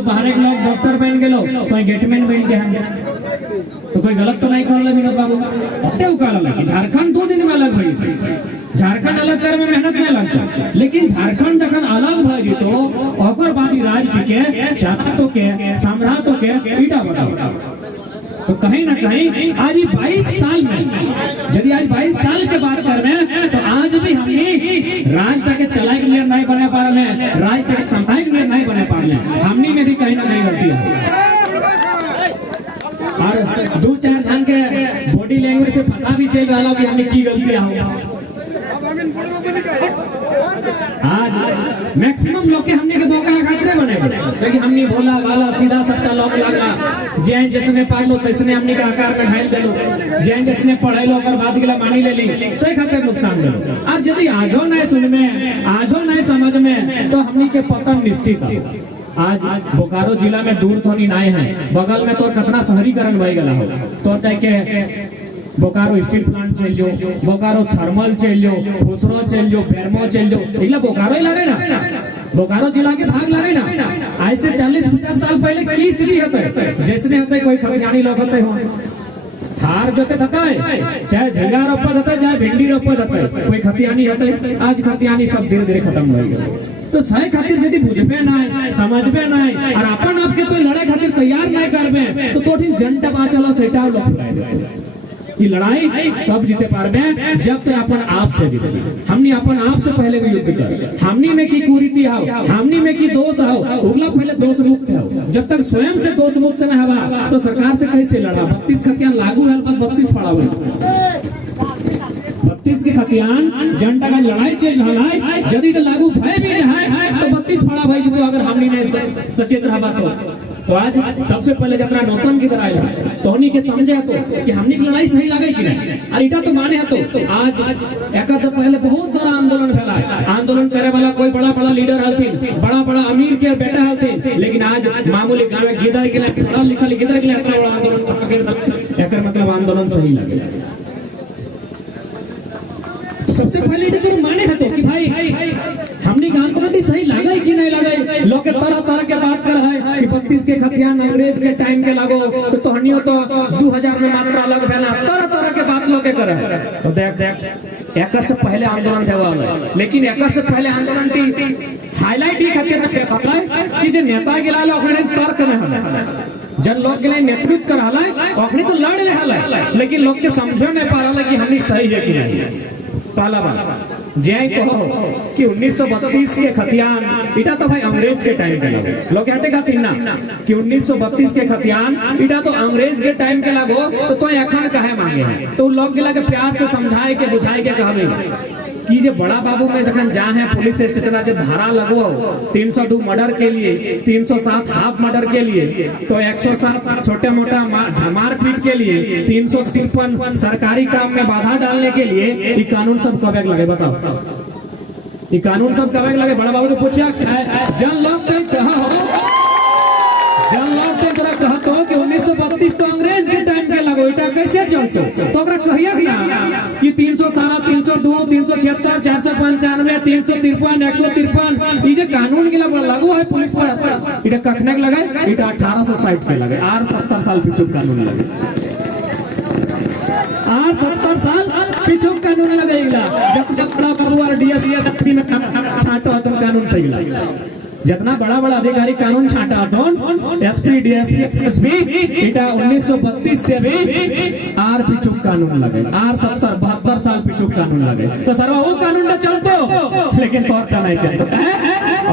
लोग बाहर के लोग डॉक्टर बन गेलो तो गेटमैन बन के हैं, तो कोई गलत तो नहीं कर ले विनोद बाबू। अटे कहला कि झारखंड 2 दिन में अलग भई, झारखंड अलग करे में मेहनत नहीं लगता, लेकिन झारखंड जखन अलग भई तो ओकर बाद राज्य के शासकों के सम्राटों के ईटा बताओ। तो कहीं ना कहीं आज 22 साल में, यदि आज 22 साल के बात कर रहे हैं तो आज भी हमने राज्य के चलाए के लिए नहीं बने पा रहे हैं, राज्य के संभाई के लिए नहीं बने पा रहे हैं, हमने में भी कहीं ना कहीं गलती है। और 2-4 जन के बॉडी लैंग्वेज से पता भी चल रहा कि हमने की गलतियां हो। आज मैक्सिमम लोग के हमने के मौका खातिर बने, क्योंकि हमने भोला भाला सीधा सट्टा लोग लगा, जैन जिसने पढ़ लो तैसने हमने के आकार में ढाल देलो, जैन जिसने पढ़े लो और बात के मानी ले ली, सही खातिर नुकसान देलो। और यदि आजो नहीं सुन में, आजो नहीं समझ में, तो हमने के पतन निश्चित है। आज बोकारो जिला में दूर तो नहीं है, बगल में तो कितना शहरीकरण भई गला हो, तो के बोकारो स्टील प्लांट चल जो, बोकारो थर्मल चल जो, फुसरो चल जो, फेरमो चल जो, इला बोकारो ही लगे ना, बोकारो जिला के भाग लगे ना। ऐसे 40-50 साल पहले की स्थिति होते, जैसे होते कोई खतियानी लोग होते हो, थार जोते होता है, चाहे झंगा रोपत होता है, चाहे भिंडी रोपत होता है, कोई खतियानी होते। आज खतियानी सब धीरे धीरे खत्म हो गए। तो सही खातिर यदि बुझबे ना, समझबे ना और अपन आपके तो लड़ाई खातिर तैयार नहीं करबे तो ठीक जनता बाचलो सेटा लोग फुलाई देते। ये लड़ाई तब जीते पारबे जब तो अपन आप से जीते। हमने अपन आप से पहले भी युद्ध कर, हमनी में की कुरीति आओ, हमनी में की दोष आओ, उगला पहले दोष मुक्त हो। जब तक स्वयं से दोष मुक्त में हवा तो सरकार से कैसे लड़ा। 32 खतियान लागू है, 32 पड़ा हुआ, 32 के खतियान जनता का लड़ाई चल रहा है, यदि तो लागू भय भी है तो 32 पड़ा भाई जी। तो अगर हमनी ने सचेत रहा तो आज सबसे पहले जतरा नौतन की तरह आया तो हमनी के समझे तो कि हमनी की लड़ाई सही लगे कि नहीं, और इटा तो माने तो आज एक से पहले बहुत सारा आंदोलन फैला है। आंदोलन करे वाला कोई बड़ा बड़ा लीडर हलथिन, बड़ा बड़ा अमीर के बेटा हलथिन, लेकिन आज मामूली गांव में गिदर के लिए पढ़ा लिखा गिदर के लिए इतना बड़ा आंदोलन, एक मतलब आंदोलन सही लगे। तो सबसे पहले तो माने है तो कि भाई हमने आंदोलन सही लगा कि नहीं लगा। लोग तरह तरह के बात कर है कि 32 के खतियान अंग्रेज के टाइम के लागो तो तोहनियो तो 2000 में मात्रा अलग भेला, तरह तरह के बात लोग के करे। तो देख एक से पहले आंदोलन थे, लेकिन एक से पहले आंदोलन की हाईलाइट ही खातिर कि जो नेता गिला ओखने तर्क में हला, जन लोग के नेतृत्व कर हला ओखने तो लड़ ले हला, लेकिन लोग के समझ में पा रहा कि हमनी सही है कि नहीं। पहला बात जय कहो कि 1932 के खतियान इटा तो भाई अंग्रेज के टाइम के लागो, लोग कहते का तीन ना कि 1932 के खतियान इटा तो अंग्रेज के टाइम के लागो तो अखंड काहे मांगे हैं। तो लोग के लगे प्यार से समझाए के बुझाए के कहबे कि जे बड़ा बाबू में जखन जा है पुलिस स्टेशन जो धारा लगो 302 मर्डर के लिए, 307 हाफ मर्डर के लिए, तो 107 छोटे मोटा मारपीट के लिए, 353 सरकारी काम में बाधा डालने के लिए, ये कानून सब कब लगे बताओ। ये कानून सब कब लगे। बड़ा बाबू ने पूछा जन लोग कहा हो, जन लोग कहा तो कि 1932 तो अंग्रेज के टाइम के लगो, इटा कैसे चलतो तो कहिए ना कि 307 302 376 495 353 153 ये कानून के लागू है पुलिस पर, इटा कखने के लगे, इटा 1860 के लगे, आर 70 साल पीछे कानून लगे, आर 70 साल पीछे कानून लगे। जब बड़ा बाबू और डीएसपी में छाटो तो कानून सही लगे, जितना बड़ा बड़ा अधिकारी कानून छाटा तो एसपी डीएसपी एसपी इटा 1932 से भी आर पिछुक कानून लगे, आर 70-72 साल पिछुक कानून लगे। तो सर्व वो कानून ना चलतो, लेकिन तोरता नहीं चलतो।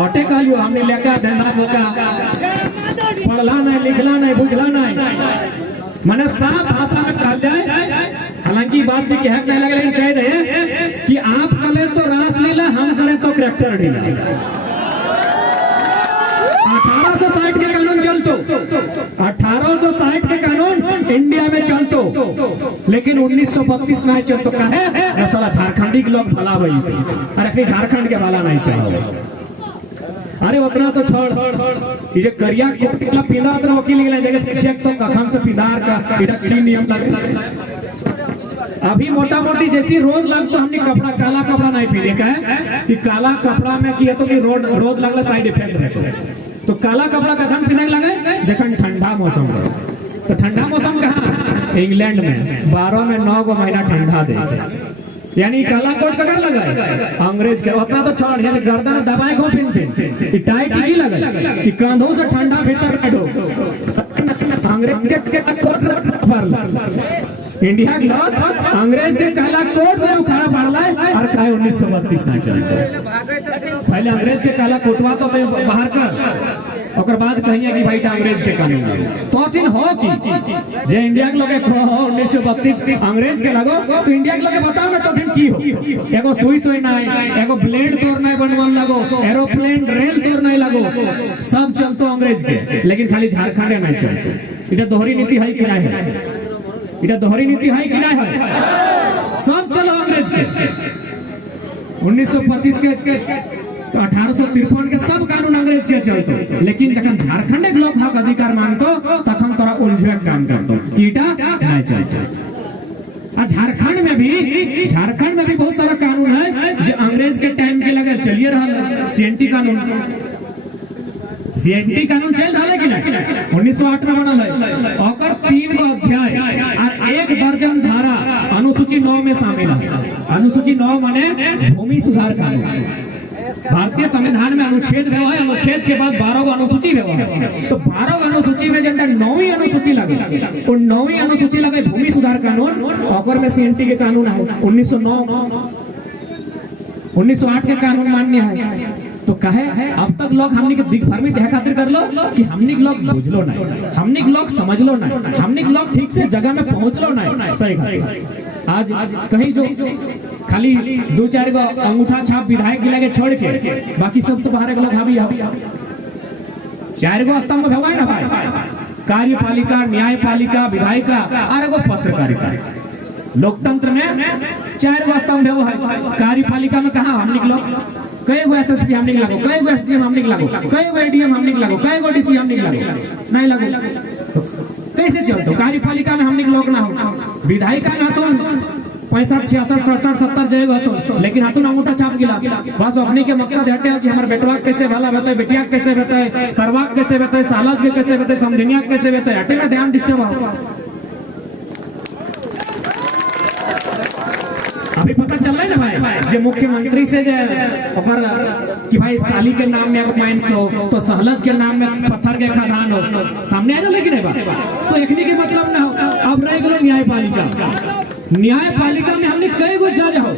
ऑटे कालियो हमने लेकर धंधा बोका, पढ़ला नहीं लिखला नहीं बुझला नहीं, मने साफ भाषा में कहा जाए। हालांकि बात की कहक नहीं लगे, लेकिन कह रहे कि आप करें तो रासलीला, हम करें तो करैक्टर ढीला। 1860 के कानून चलतो, 1860 के कानून इंडिया में चलतो, लेकिन 1932 नहीं चलतो। कहे साला झारखंडी के लोग भला भाई, अरे झारखंड के भला नहीं चाहो। अरे उतना तो छोड़, ये करिया कोट पिंदा तो वकील चेक तो कखन से पिंदार का इधर की नियम लगे। अभी मोटा मोटी जैसी रोज लग तो हमने कपड़ा काला कपड़ा नहीं पीने का है कि काला कपड़ा में किया तो कि रोज लगला साइड इफेक्ट है। तो काला कपड़ा कखन पहने लगे जखन ठंडा मौसम रहे। तो ठंडा मौसम कहाँ? इंग्लैंड में 12 में 9 गो महीना ठंडा दे, यानी काला कोट ककर लगाए अंग्रेज के। उतना तो छोड़, यानी गर्दन दबाए को पिन टाइट की लगे कि कंधों से ठंडा भीतर बैठो। अंग्रेज के इंडिया के लोग अंग्रेज के काला कोट में उखाड़ा पड़ला और कहे 1932 ना चलते। पहले अंग्रेज के काला कोटवा तो बाहर कर, और बाद कहिए कि भाई अंग्रेज के कानून तो ठीक हो कि जे इंडिया के लोग 1932 अंग्रेज के लगो तो इंडिया के लोग बताओ ना तो ठीक की हो। एगो सुई तो ना, एगो ब्लेड तोड़ नहीं बनवन लगो, एरोप्लेन रेल तोड़ नहीं लगो, सब चलतो अंग्रेज के, लेकिन खाली झारखंड नहीं चलते। इटा दोहरी नीति है कि नहीं है? इटा दोहरी नीति है कि नहीं है? सब चलो अंग्रेज के। 1925 के 1853 के सब कानून अंग्रेज के चलते, लेकिन जखन झारखंड के लोग हक अधिकार मांगतो तखन तोरा उलझे काम करतो कीटा नहीं चलते। झारखंड में भी बहुत सारा कानून है जो अंग्रेज के टाइम के लगे चलिए रहा। सीएनटी कानून चल रहा है कि नहीं? 1908 में बनल है, और 3 गो अध्याय और 1 दर्जन धारा अनुसूची 9 में शामिल है। अनुसूची 9 माने भूमि सुधार कानून। भारतीय संविधान में अनुच्छेद है, अनुच्छेद के बाद 12 गो अनुसूची है। तो 12 अनुसूची में जब 9वीं अनुसूची लगे, और 9वीं अनुसूची लगे भूमि सुधार कानून, और में सीएनटी के कानून है 1909। 1908 के कानून मान्य है। तो कहे अब तक लोग हमने के दिख भर में देह खातिर कर लो कि हमने के लोग बुझ लो नहीं, हमने के लोग समझ लो नहीं, हमने के लोग ठीक से जगह में पहुंच लो नहीं। सही खातिर आज कहीं जो खाली 2-4 गो अंगूठा छाप विधायक के लगे छोड़ के बाकी सब तो बाहर के लोग हावी 4 गो स्तंभ भगवान ना भाई, कार्यपालिका, न्यायपालिका, विधायिका और एगो पत्रकारिता। लोकतंत्र में 4 गो स्तंभ है। कार्यपालिका में कहा हमने के लोग कई गो एसएसपी हमने के लागो, कई गो एसडीएम हमने के लागो, कई गो एडीएम हमने के लागो, कई गो डीसी हमने के लागो नहीं लागो। कैसे चलतो? कार्यपालिका में हमने के लोग ना हो, विधायिका में तो 65, 66, 67, 70 जय हो, लेकिन हाथों अंगूठा छाप गिला। बस अपने के मकसद हटे कि हमारे बेटवा कैसे भला बताए, बेटिया कैसे बताए, सरवाक कैसे बताए, सालाज के कैसे बताए, समझनिया कैसे बताए, हटे में ध्यान डिस्टर्ब हो। अभी पता चल रहा है ना भाई, जो मुख्यमंत्री से कि भाई साली के नाम में माइन तो सहलज के नाम में पत्थर के खदान हो, सामने आ जाए। लेकिन तो एकनी के मतलब ना हो। अब रह गए न्यायपालिका में हमने कई गो जज हो,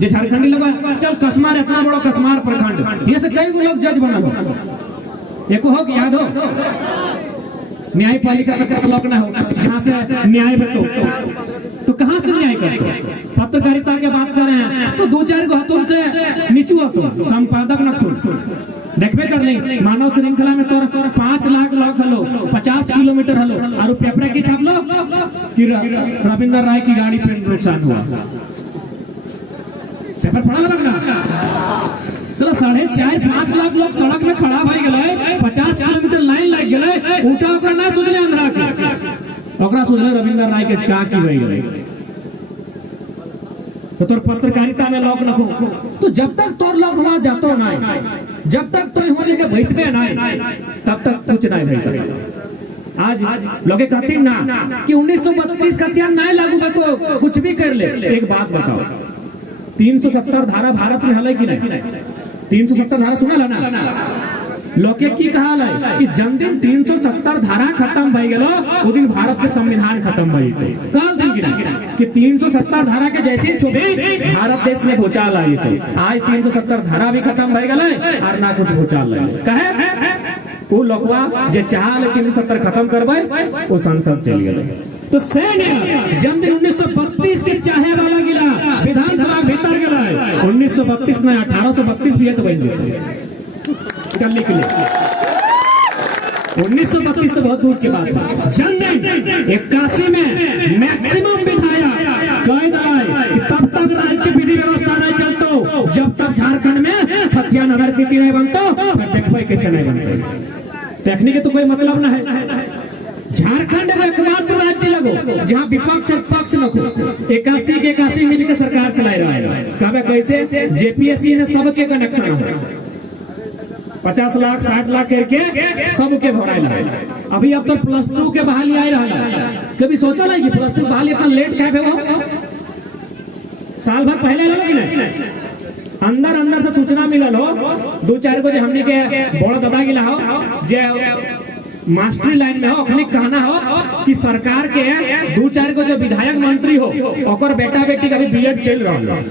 जो झारखंडी लोग चल कसमार, इतना बड़ा कसमार प्रखंड, ये से कई गो लोग जज बना हो। एक हो याद हो न्यायपालिका में लोग ना हो जहाँ से न्याय बतो, तो कहां से न्याय करते? पत्रकारिता के बात कर रहे हैं तो 2-4 गो हतुन से नीचू हतुन संपादक न थुन देखबे कर नहीं। मानव श्रृंखला में तोर 5 लाख लोग हलो, 50 किलोमीटर हलो, और पेपर की छाप लो कि रविंद्र राय की गाड़ी पे नुकसान हुआ। पेपर पढ़ा लगना चलो 4.5-5 लाख लोग सड़क में खड़ा भाई गए, 50 किलोमीटर लाइन लग गए, उल्टा ओकरा ना सोचले अंदरा के, ओकरा सोचले रविंद्र राय के का की भाई गए। तो तोर पत्रकारिता में लोग रखो, तो जब तक तोर लोग वहां जातो नहीं, जब तक तो होने के भैसबे नहीं, तब तक कुछ नहीं भई सके। आज लोग कहते ना कि 1932 का त्याग नहीं लागू बा तो कुछ भी कर ले। एक बात बताओ, 370 धारा भारत में हले कि नहीं? 370 धारा सुना ना लोके की कहा है कि जन दिन 370 धारा खत्म भई गेलो वो दिन भारत के संविधान खत्म भई। तो काल दिन की नहीं कि 370 धारा के जैसे छुबे भारत देश में भूचाल आई। तो आज 370 धारा भी खत्म भई गेले और ना कुछ भूचाल आई। कहे वो लोकवा जे चाहल 370 खत्म करबे वो संसद चल गेले। तो सैन्य जन दिन 1932 के चाहे वाला गिला विधानसभा भीतर गेला 1932 नहीं 1832 भी है तो बन जेते करने के लिए। 1932 तो बहुत दूर की बात है। जनदिन 81 में मैक्सिमम विधायक कह दिलाए कि तब तक राज्य की विधि व्यवस्था नहीं चलतो जब तक झारखंड में खतिया नगर नीति नहीं बनतो, फिर देखबे कैसे नहीं बनते। टेक्निक के तो कोई मतलब ना है। झारखंड में एकमात्र राज्य लगो जहाँ विपक्ष पक्ष न हो। 81 के 81 मिलकर सरकार चला रहा है। कहे कैसे जेपीएससी में सबके कनेक्शन है। 50 लाख 60 लाख करके सबके भराइला। अभी अब तो +2 के बहाली आए रहा। कभी सोचा नहीं कि +2 बहाली इतना लेट क्या है? साल भर पहले लगा कि नहीं? अंदर से सूचना मिलल हो 2-4 को हमने के बड़ दादा गिला हो जे मास्टरी लाइन में हो, अपने कहना हो कि सरकार के 2-4 को जो विधायक मंत्री हो और बेटा बेटी का भी बीएड चल रहा है।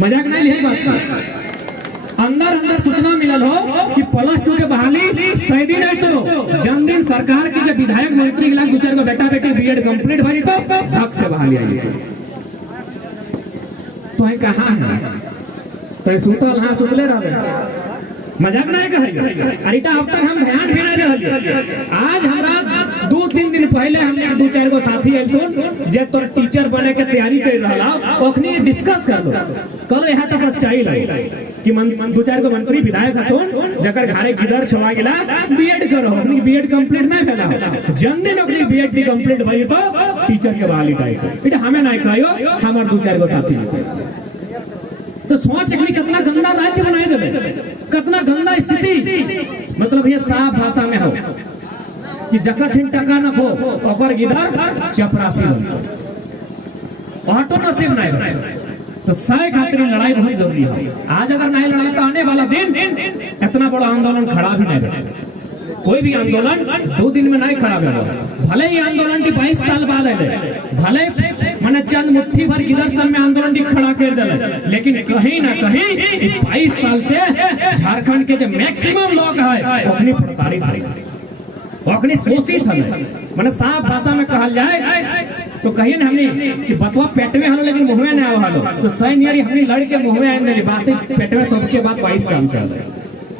मजाक नहीं ले बात का। अंदर सूचना मिलल हो कि +2 के बहाली सही दिन है तो जन्मदिन सरकार की जो विधायक मंत्री के 2-4 को बेटा बेटी बीएड कंप्लीट भरी तो धक से बहाली आई। तो कहाँ है तो सुतल हाँ सुतले रहे। मजाक नहीं कहेगा। अरिटा अब तक हम ध्यान भी नहीं रहे। आज हमरा 2-3 दिन पहले हमने 2-4 को साथी आयल जे तोर टीचर बने के तैयारी कर रहा ओखनी डिस्कस कर दो कल यहाँ तो सच्चाई लगे कि 2-4 को मंत्री विधायक हतोन जकर घरे गिदर छवा गेला बीएड करो अपनी बीएड कंप्लीट नहीं भेला जन्मदिन अपनी बीएड डी कंप्लीट भई तो टीचर के बहाली टाइट इटा हमें नहीं कहियो हमर 2-4 को साथी। तो सोच एकनी कितना गंदा राज्य बनाए देबे, कितना गंदा स्थिति। मतलब ये साफ भाषा में हो कि जकर ठीक टका न हो ओकर गिदर चपरासी बन ऑटो नसीब नहीं बने। तो सही खातिर लड़ाई बहुत जरूरी है। आज अगर नहीं लड़ा तो आने वाला दिन इतना बड़ा आंदोलन खड़ा भी नहीं बने। कोई भी आंदोलन 2 दिन में नहीं खड़ा होगा। भले ही आंदोलन की 22 साल बाद आए भले मैंने चंद मुट्ठी भर गिदर सब में आंदोलन की खड़ा कर दिया, लेकिन कहीं ना कहीं 22 साल से झारखंड के जो मैक्सिमम लोग है अपनी प्रताड़ित है, अपनी शोषित है। मैंने साफ भाषा में कहा जाए तो कहिए ना हमने कि बतवा पेट में हलो लेकिन मुँह में नहीं हलो। तो सही नियरी हमने लड़ के मुँह में आए बात पेट में सबके बाद 22 साल से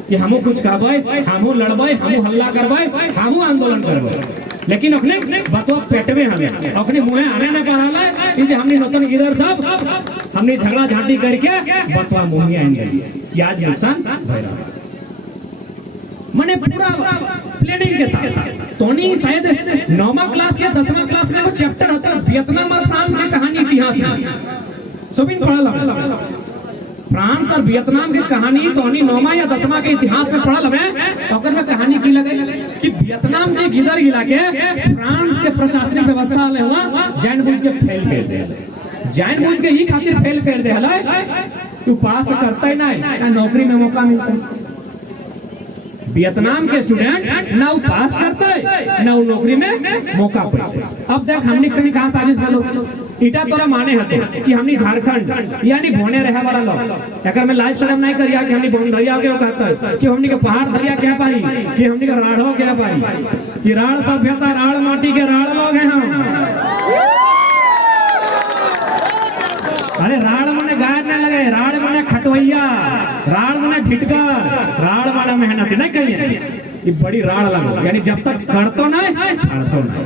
कि हमू कुछ कहबे, हमू लड़बे, हमू हल्ला करबे, हमू आंदोलन करबे, लेकिन अपने बतवा पेट में हमें अपने मुँह आने न पाला जे हमने नतन इधर सब हमने झगड़ा झांटी करके बतवा मुँह में आएंगे कि आज नुकसान मैंने पूरा प्लानिंग के साथ। तो नहीं शायद 9वां क्लास या 10वां क्लास में वो चैप्टर होता है वियतनाम और फ्रांस की कहानी इतिहास में सभी पढ़ा। फ्रांस और वियतनाम की कहानी तो 9वां या 10वां के इतिहास में पढ़ल हमें। और में कहानी की लगे कि वियतनाम के गिदर गिला के फ्रांस के प्रशासनिक व्यवस्था ले हुआ जानबूझ के फेल कर दे, जानबूझ के ही खातिर फेल कर दे हला तू पास करता ही नहीं नौकरी में मौका मिलता है। वियतनाम के स्टूडेंट ना पास करता है ना नौकरी में मौका पाता। अब देख हमने से कहा साजिश बोलो इटा तोरा माने हतो कि हमनी झारखंड यानी भोने रहे वाला लोग एकर में लाज शर्म नहीं करिया कि हमनी बोन दरिया के कहता है कि हमनी के पहाड़ दरिया क्या पारी कि हमनी के राढ़ो क्या पारी कि राढ़ सभ्यता राढ़ माटी के राढ़ लोग हैं हम। अरे राढ़ माने गाय न लगे, राढ़ माने खटवैया, राढ़ माने ढिटकर, राढ़ माने मेहनत नहीं करिए ये बड़ी राढ़ लगो यानी जब तक करतो नहीं छाड़तो नहीं।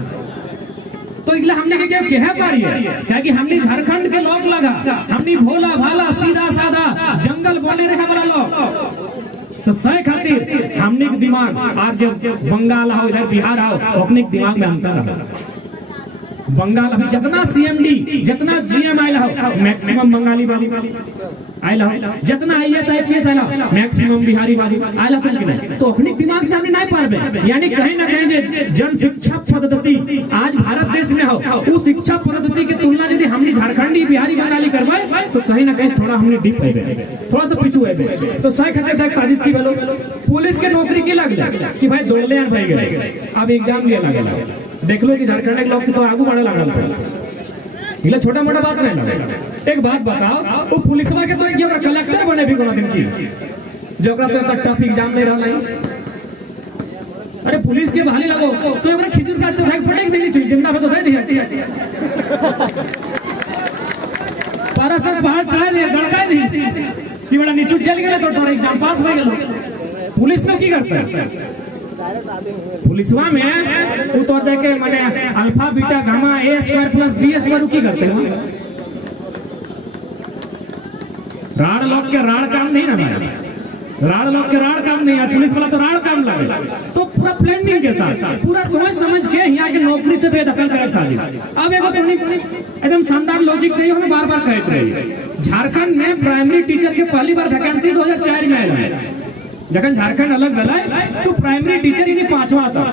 तो इगला हमने क्या कह पा रही है क्या कि हमने झारखंड के लोग लगा हमने भोला भाला सीधा साधा जंगल बोले रहे वाला लोग। तो सही खातिर हमने के दिमाग आज जब बंगाल आओ इधर बिहार आओ अपने दिमाग में अंतर है। बंगाल अभी जितना सीएमडी जितना जीएम आयल हो मैक्सिमम बंगाली बाबू आयल हो, जितना आईएएस आईपीएस आयल मैक्सिमम बिहारी बाबू आयल तुम कि नहीं। तो अपने दिमाग से हमने नहीं पारबे यानी कहीं ना कहीं जन शिक्षा पद्धति आज भारत देश में हो उस शिक्षा पद्धति की तुलना यदि हमने झारखंडी बिहारी बंगाली करवाए तो कहीं ना कहीं थोड़ा हमने डिप है थोड़ा सा पीछू है। तो सही खातिर तक साजिश की बोलो पुलिस के नौकरी की लग जाए कि भाई दौड़ले भाई गए अब एग्जाम दिए लगे देख लो कि झारखंड के लोग तो आगू बढ़े लगा था छोटा मोटा बात नहीं लगा। एक बात बताओ वो पुलिसवा के तो एक कलेक्टर बने भी कोनो दिन की जो तो टफ एग्जाम नहीं रहा। अरे पुलिस के बहाली लगो तो एक खिजूर गाछ से उठा के पटक देनी चाहिए जिंदा तो दे दिया पारस पहाड़ चढ़ा दिया गड़का दी कि बड़ा नीचू चल गए तो तोरा एग्जाम पास हो गए। पुलिस में की करता है पुलिसवा में तू तो जाके माने alpha beta gamma a square plus b square की करते हैं। राड़ लोग के राड़ काम नहीं ना भाई, राड़ लोग के राड़ काम नहीं है, पुलिस वाला तो राड़ काम लगे। तो पूरा प्लानिंग के साथ पूरा सोच समझ के यहाँ के नौकरी से बेदखल करे साजिश। अब एकदम शानदार लॉजिक दी हमें बार बार कहते रहे झारखंड में प्राइमरी टीचर के पहली बार वैकेंसी 2004 में आया जखन झारखंड अलग भेलै तो प्राइमरी टीचर यानी 5वां था,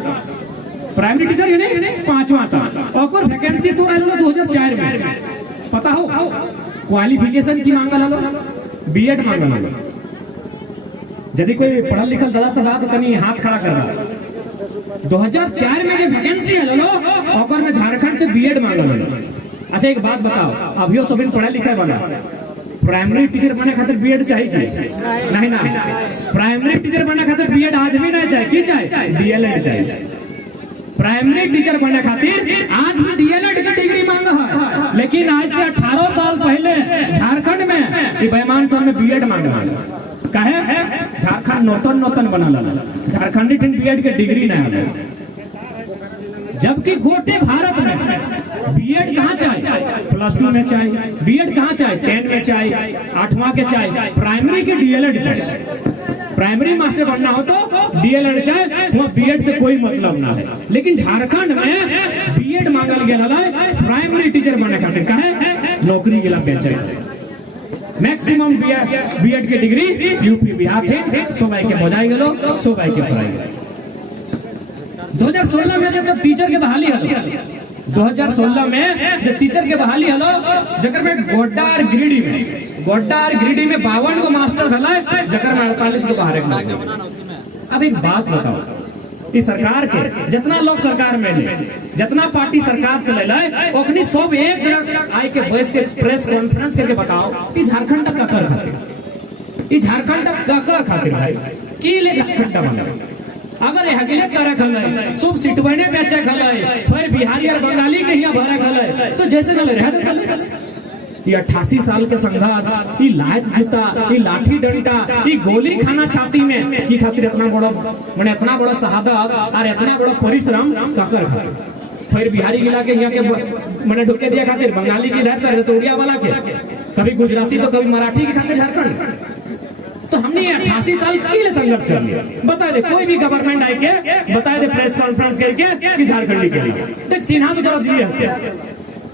प्राइमरी टीचर यानी 5वां था, और वैकेंसी तो आयल 2004 में। पता हो क्वालिफिकेशन की मांगल हलो, बीएड मांगल हलो। यदि कोई पढ़ल लिखल दादा सब तो तनी हाथ खड़ा करना। 2004 में जो वैकेंसी हलो और में झारखंड से बीएड मांगल हलो। अच्छा एक बात बताओ, अभियो सब पढ़ा लिखा बना, प्राइमरी टीचर बने खातिर बीएड चाहिए नहीं ना? प्राइमरी टीचर बने खातिर बीएड आज भी नहीं चाहिए, की चाहिए? डीएलएड चाहिए। प्राइमरी टीचर बने खातिर आज भी डीएलएड की डिग्री मांग है, लेकिन आज से 18 साल पहले झारखंड में बेईमान सब में बीएड मांगा। कहे झारखंड नौतन बना, झारखंडी बीएड के डिग्री नहीं आवे। जबकि गोटे भारत में बीएड कहाँ चाहिए? +2 में चाहिए। बीएड कहाँ चाहिए? 10 में चाहिए, 8वां के चाहिए। प्राइमरी के डीएलएड चाहिए। प्राइमरी मास्टर बनना हो तो डीएलएड चाहिए, वहाँ बीएड से कोई मतलब ना है। लेकिन झारखंड में बीएड मांगल गया है प्राइमरी टीचर बनने खातिर। कहे नौकरी के लिए चाहिए। मैक्सिमम बीएड के डिग्री यूपी बिहार थे, सोबाई के बजाई गलो, सोबाई के पढ़ाई। 2016 में जब टीचर के बहाली हलो, 2016 में जब टीचर के बहाली हलो, जकर में गोड्डा और गिरिडीह में 52 गो मास्टर भला, जकर में 48 को बाहर। अब एक बात बताओ, इस सरकार के जितना लोग सरकार में ले, जितना पार्टी सरकार चले ओखनी सब एक जगह आए के बैस के प्रेस कॉन्फ्रेंस करके बताओ कि झारखंड का कर खातिर, झारखंड का कर खातिर भाई की ले झारखंड बना। अगर हगले तरह खले सब सिटवने बेचे खले, फिर बिहारी और बंगाली के यहाँ भरे खले, तो जैसे खले रह देते। ये 88 साल के संघर्ष, ये लात जूता, ये लाठी डंडा, ये गोली खाना छाती में की खातिर इतना बड़ा माने इतना बड़ा शहादत और इतना बड़ा परिश्रम ककर खातिर। फिर बिहारी गिला के यहाँ के मैंने ढुके दिया खातिर, बंगाली की इधर से उड़िया वाला के, कभी गुजराती तो कभी मराठी की खातिर झारखंड। तो हमने 88 साल के लिए संघर्ष कर लिया। बता दे कोई भी गवर्नमेंट आए के बता दे प्रेस कॉन्फ्रेंस करके कि झारखंडी के लिए देख चिन्हा तो जरा दिए,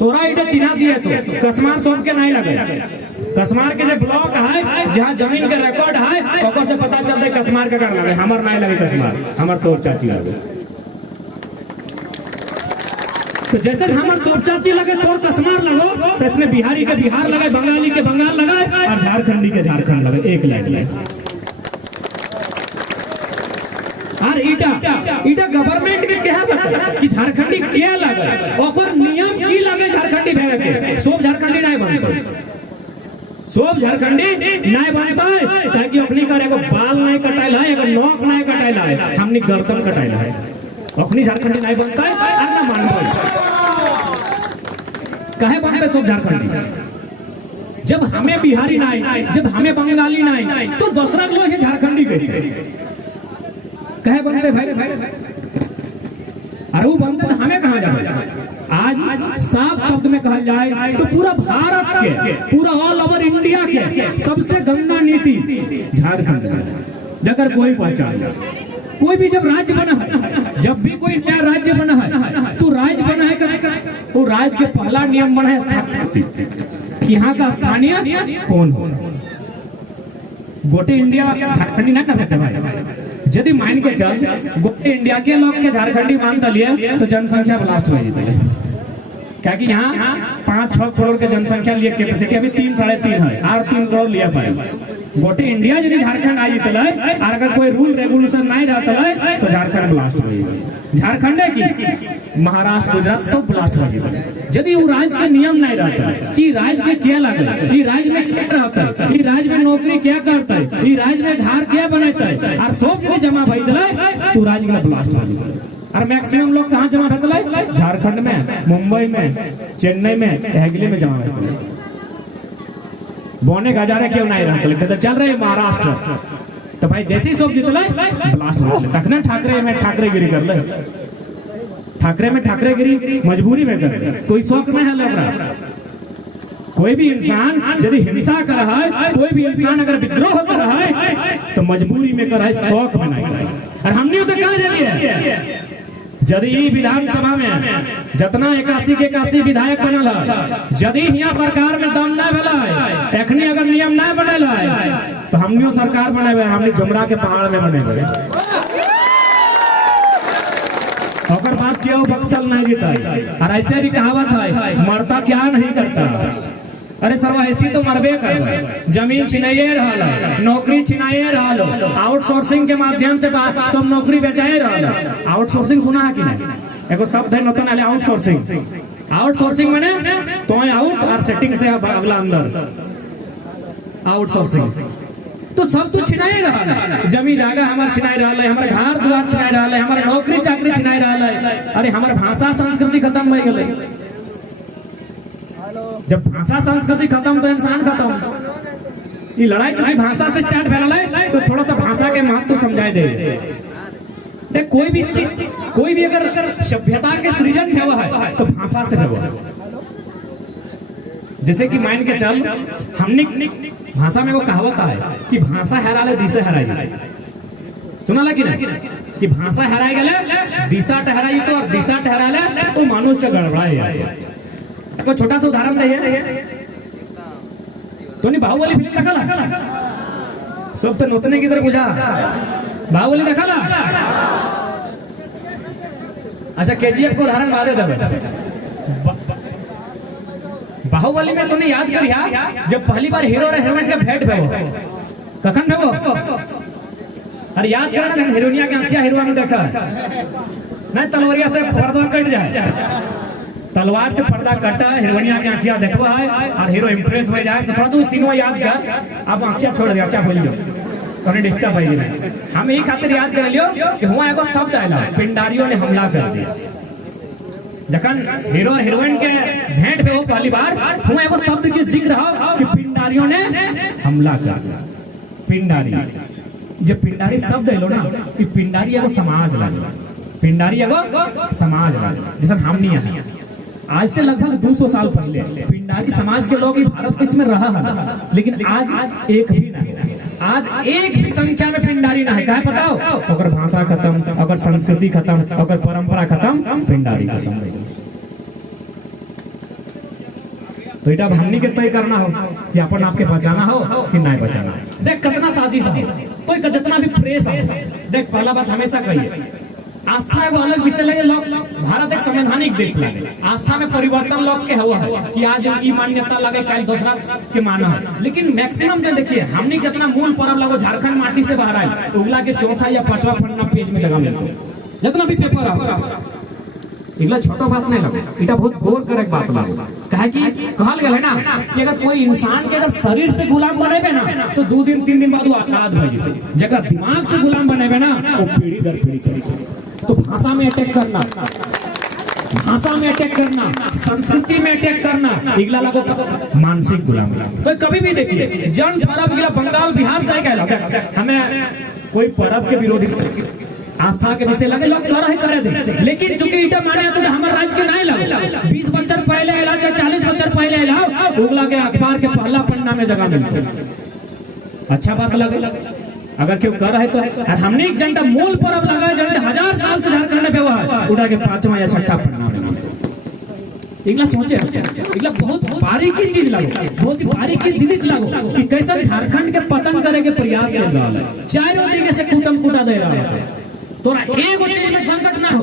तोरा इधर चिन्हा दिए तो कसमार सोप के नहीं लगे। कसमार के जो ब्लॉक है जहाँ जमीन के रिकॉर्ड है ओकर से पता चलता है कसमार का कर लगे, हमार नहीं लगे कसमार, हमार तोर चाची लगे। तो जैसे हमार तोर चाची लगे तोर कसमार लगो, तो इसमें बिहारी के बिहार लगे, बंगाली के बंगाल लगे और झारखंडी के झारखंड लगे। एक लाइन लगे। और ईटा गवर्नमेंट के क्या बता कि झारखंडी क्या लगे, ओकर नियम की लगे झारखंडी भेगे के, सब झारखंडी नहीं बनते, सब झारखंडी नहीं बनते। ताकि अपनी कर एगो बाल नहीं कटाइल है, एगो नोक नहीं कटाइल है, हमनी गर्दन कटाइल है, अपनी झारखंडी नहीं बनता है और ना मानते। कहे बनते सब झारखंडी? जब हमें बिहारी नहीं, जब हमें बंगाली नहीं, तो दूसरा लोग है झारखंडी कैसे कहे बनते भाई? अरे वो बनते तो हमें कहा जाए? आज साफ शब्द में कहा जाए तो पूरा भारत के, पूरा ऑल ओवर इंडिया के सबसे गंदा नीति झारखंड है। अगर कोई पहचान, कोई भी जब राज्य बना है, जब भी कोई नया राज्य बना है तो राज्य बना है, वो राज्य के पहला नियम बना है स्थानीय, यहाँ का स्थानीय कौन हो। गोटे इंडिया झारखंडी नहीं ना भाई। यदि मान के चल गोटे इंडिया के लोग के झारखंडी मान दिए तो जनसंख्या ब्लास्ट हो जाती है। क्या कि यहाँ 5-6 करोड़ के जनसंख्या लिए कैपेसिटी अभी 3-3.5 है, और 3 करोड़ लिया पाए। गोटे इंडिया यदि झारखंड आई तो और अगर कोई रूल रेगुलेशन नहीं रहता तो झारखंड ब्लास्ट हो जाए। झारखंड की महाराष्ट्र गुजरात सब ब्लास्ट हो जाए। यदि वो राज्य के नियम नहीं रहता कि राज्य के क्या लगे, ये राज्य में क्या रहता है, ये राज्य में नौकरी क्या करता है, ये राज्य में घर क्या बनाता है, और सब यदि जमा भाई तो राज्य के ब्लास्ट हो जाए। और मैक्सिमम लोग कहाँ जमा रहता है? झारखंड में, मुंबई में, चेन्नई में, हैगले में जमा रहता है। बोने का हजारे क्यों नहीं रहता? तो चल रहे महाराष्ट्र, तो भाई जैसे ही सब जीतल ब्लास्ट हो जाए। तखने ठाकरे में ठाकरेगिरी कर ले, ठाकरे में ठाकरेगिरी मजबूरी में कर, कोई शौक नहीं है लग। कोई भी इंसान यदि हिंसा कर रहा है, कोई भी इंसान अगर विद्रोह कर रहा है तो मजबूरी में कर रहा है, शौक में नहीं कर रहा है। और हमने तो कहा जाइए यदि विधानसभा में जितना 81 विधायक बनल है, यदि यहाँ सरकार में दम नहीं भला है, एखनी अगर नियम नहीं बनल है तो हमनियो सरकार बने हमने जुमरा के पहाड़ में बने और बात किया बक्सल नहीं जीता। और ऐसे भी कहावत है मरता क्या नहीं करता। अरे सरवा ऐसी तो मरबे कर, जमीन छिनाइए रहा, नौकरी छिनाइए रहा, आउटसोर्सिंग के माध्यम से सब नौकरी बेचाए रहा। आउटसोर्सिंग सुना है कि नहीं? एगो शब्द है नतन आले आउटसोर्सिंग। आउटसोर्सिंग माने तो आउट और सेटिंग से अगला अंदर। आउटसोर्सिंग तो सब तो छिनाए रहा, जमी जागा हमार छिनाए रहा, हमारे घर द्वार छिनाए रहा, हमारे नौकरी चाकरी छिनाए रहा। अरे हमारे भाषा संस्कृति खत्म हो गई। जब भाषा संस्कृति खत्म तो इंसान खत्म। ये लड़ाई चूंकि भाषा से स्टार्ट भेल तो थोड़ा सा भाषा के महत्व समझाए दे। कोई भी अगर सभ्यता के सृजन हुआ है तो भाषा से हुआ है। जैसे कि मान के चल हमने भाषा में वो कहावत है कि भाषा हराले दिशा हराई। सुना लगी ना कि भाषा हराई गले दिशा ठहराई तो और दिशा ठहराले तो मानुष का गड़बड़ाए। तो छोटा सा उदाहरण दे तो नहीं बाहुबली फिल्म देखा सब तो नोतने की तरह बुझा। बाहुबली देखा ना? अच्छा केजीएफ को उदाहरण बादे दे। बाहुबली में तुमने याद करिया जब पहली बार हीरो और हीरोइन के भेंट भे कखन भे अरे याद करना हीरोइनिया के आंखिया हीरो ने देखा नहीं तलवारिया से पर्दा कट जाए, तलवार से पर्दा कटा हीरोइनिया के आंखिया देखवा है और हीरो इंप्रेस हो जाए तो थोड़ा सा सीन याद कर आप आंखिया छोड़ दिया क्या बोल तो डिस्टर्ब हो गई। हम यही खातिर याद कर लियो कि हुआ एगो शब्द आया पिंडारियों ने हमला कर दिया। जखन हीरो और हीरोइन के भेंट पे हो पहली बार हुआ एगो शब्द के जिक्र हो कि पिंडारियों ने हमला कर दिया। पिंडारी जब पिंडारी शब्द है लो ना कि पिंडारी एगो समाज लगे, पिंडारी एगो समाज लगे। जैसे हमनी यहाँ आज से लगभग 200 साल पहले पिंडारी समाज के लोग भारत देश में रहा है, लेकिन आज एक भी नहीं, आज एक भी संख्या में पिंडारी ना है। क्या बताओ? अगर भाषा खत्म, अगर संस्कृति खत्म, अगर परंपरा खत्म, पिंडारी खत्म। तो इटा हमनी के तय करना हो कि अपन आपके बचाना हो कि नहीं बचाना। देख कितना साजिश है, कोई जितना भी प्रेस है। देख पहला बात हमेशा कहिए आस्था एगो अलग विषय लगे। लोग भारत एक संवैधानिक देश लगे, आस्था में परिवर्तन लोग के हुआ है कि आज ई मान्यता लगे कल दूसरा के माना है। लेकिन मैक्सिमम तो देखिए हमने जितना मूल पर्व लगो झारखंड माटी से बाहर आए उगला के चौथा या पांचवा पन्ना पेज में जगह मिलते जितना भी पेपर है। इगला छोटा बात नहीं लगे, इटा बहुत गौर करे बात लगे। कहे कि कहल गए ना कि अगर कोई इंसान के अगर शरीर से गुलाम बनेबे ना तो 2 दिन 3 दिन बाद वो आजाद हो जेते। जगह दिमाग से गुलाम बनेबे ना वो पीढ़ी दर पीढ़ी चली जाए। तो भाषा में अटैक करना, भाषा में अटैक करना, संस्कृति में अटैक करना, इगला लगो मानसिक गुलाम। तो कभी भी देखिए जन पर्व इगला बंगाल बिहार से कहला हमें कोई पर्व के विरोधी आस्था के विषय लगे लोग कर करे दे। लेकिन चूंकि इटा माने तो हमारे राज्य के नहीं लगे 20 बच्चर पहले एला चाहे 40 बच्चर पहले एला उगला के अखबार के पहला पन्ना में जगह मिलते। अच्छा बात लगे अगर क्यों कर रहे तो हमने एक जनता मूल पर्व लगा जनता 1000 साल से झारखंड में हुआ है उड़ा के 5वां या 6ठा पन्ना में इगला सोचे इगला बहुत बारीकी चीज लगो, बहुत बारीकी जिनिस लगो कि कैसे झारखंड के पतन करे के प्रयास चल रहा है। चारों दिगे से कुटम कुटा दे रहा है। तोरा एगो चीज में संकट ना हो।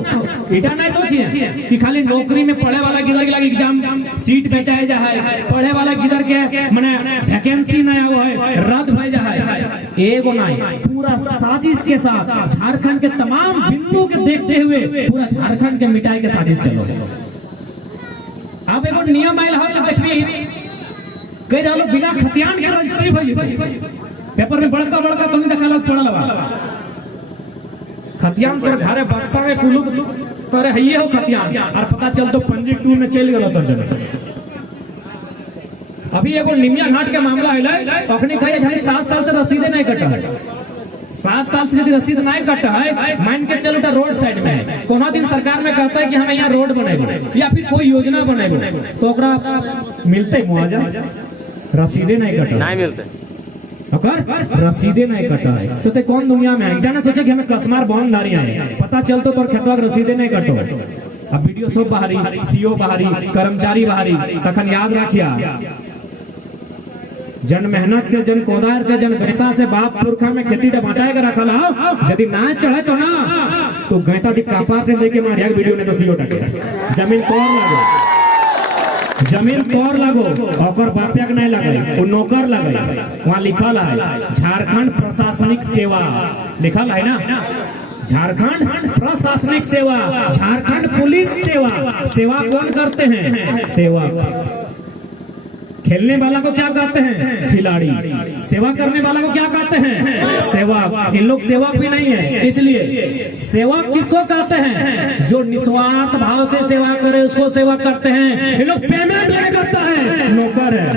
इटा नहीं सोचिए कि खाली नौकरी में पढ़े वाला गिदर के लगे एग्जाम सीट बेचाए जा है, पढ़े वाला गिदर के माने वैकेंसी नहीं हुआ है रद्द भई जा है। एगो नहीं, पूरा साजिश के साथ झारखंड के तमाम बिंदु के देखते हुए पूरा झारखंड के मिटाई के साजिश चलो। आप एगो नियम आइल हो तो देखबी कह रहलो बिना खतियान के रजिस्ट्री भई पेपर में बड़का बड़का तुम देखा लोग पढ़ल बा खतियान पर घरे बक्सा में कुलू तोरे हइये हो खतियान और पता चल तो पंजी 2 में चल गेलो तर्जमे। अभी एगो निमिया घाट के मामला आइले अखनी कहे झनी 7 साल से रसीदे नहीं कटा है। 7 साल से यदि रसीद नहीं कटा है मान के चलो रोड साइड में कोनो दिन सरकार में कहता है कि हमें यहाँ रोड बनेबो या फिर कोई योजना बनेबो तो ओकरा मिलते मुआवजा। रसीदे नहीं कटा नहीं मिलते अगर रसीदे नहीं कटा है तो ते कौन दुनिया में है। इटा ना सोचे कि हमें कसमार बॉन्डधारी है पता चलतो तोर खेतवा रसीदे नहीं कटो। अब वीडियो सब बाहरी, सीओ बाहरी, कर्मचारी बाहरी, तखन याद रखिया जन मेहनत से, जन कोदार से, जन गैता से बाप पुरखा में खेती बचाए के रखल हो, यदि ना चढ़े तो ना तो गैता डी कापार ने देके मारिया वीडियो ने तो सीओ टके जमीन तोड़ लागो, जमीन तोड़ लागो और बापिया के नहीं लगे, वो नौकर लगे। वहाँ लिखल है झारखंड प्रशासनिक सेवा लिखल है ना, झारखंड प्रशासनिक सेवा, झारखंड पुलिस सेवा। सेवा कौन करते हैं? सेवा। खेलने वाला को क्या कहते हैं? खिलाड़ी। सेवा करने वाला को क्या कहते हैं? सेवक। इन लोग सेवक भी नहीं है, इसलिए सेवक किसको कहते हैं? जो निस्वार्थ भाव से सेवा करे उसको सेवक करते हैं। इन लोग पेमेंट लेके करता है, नौकर है।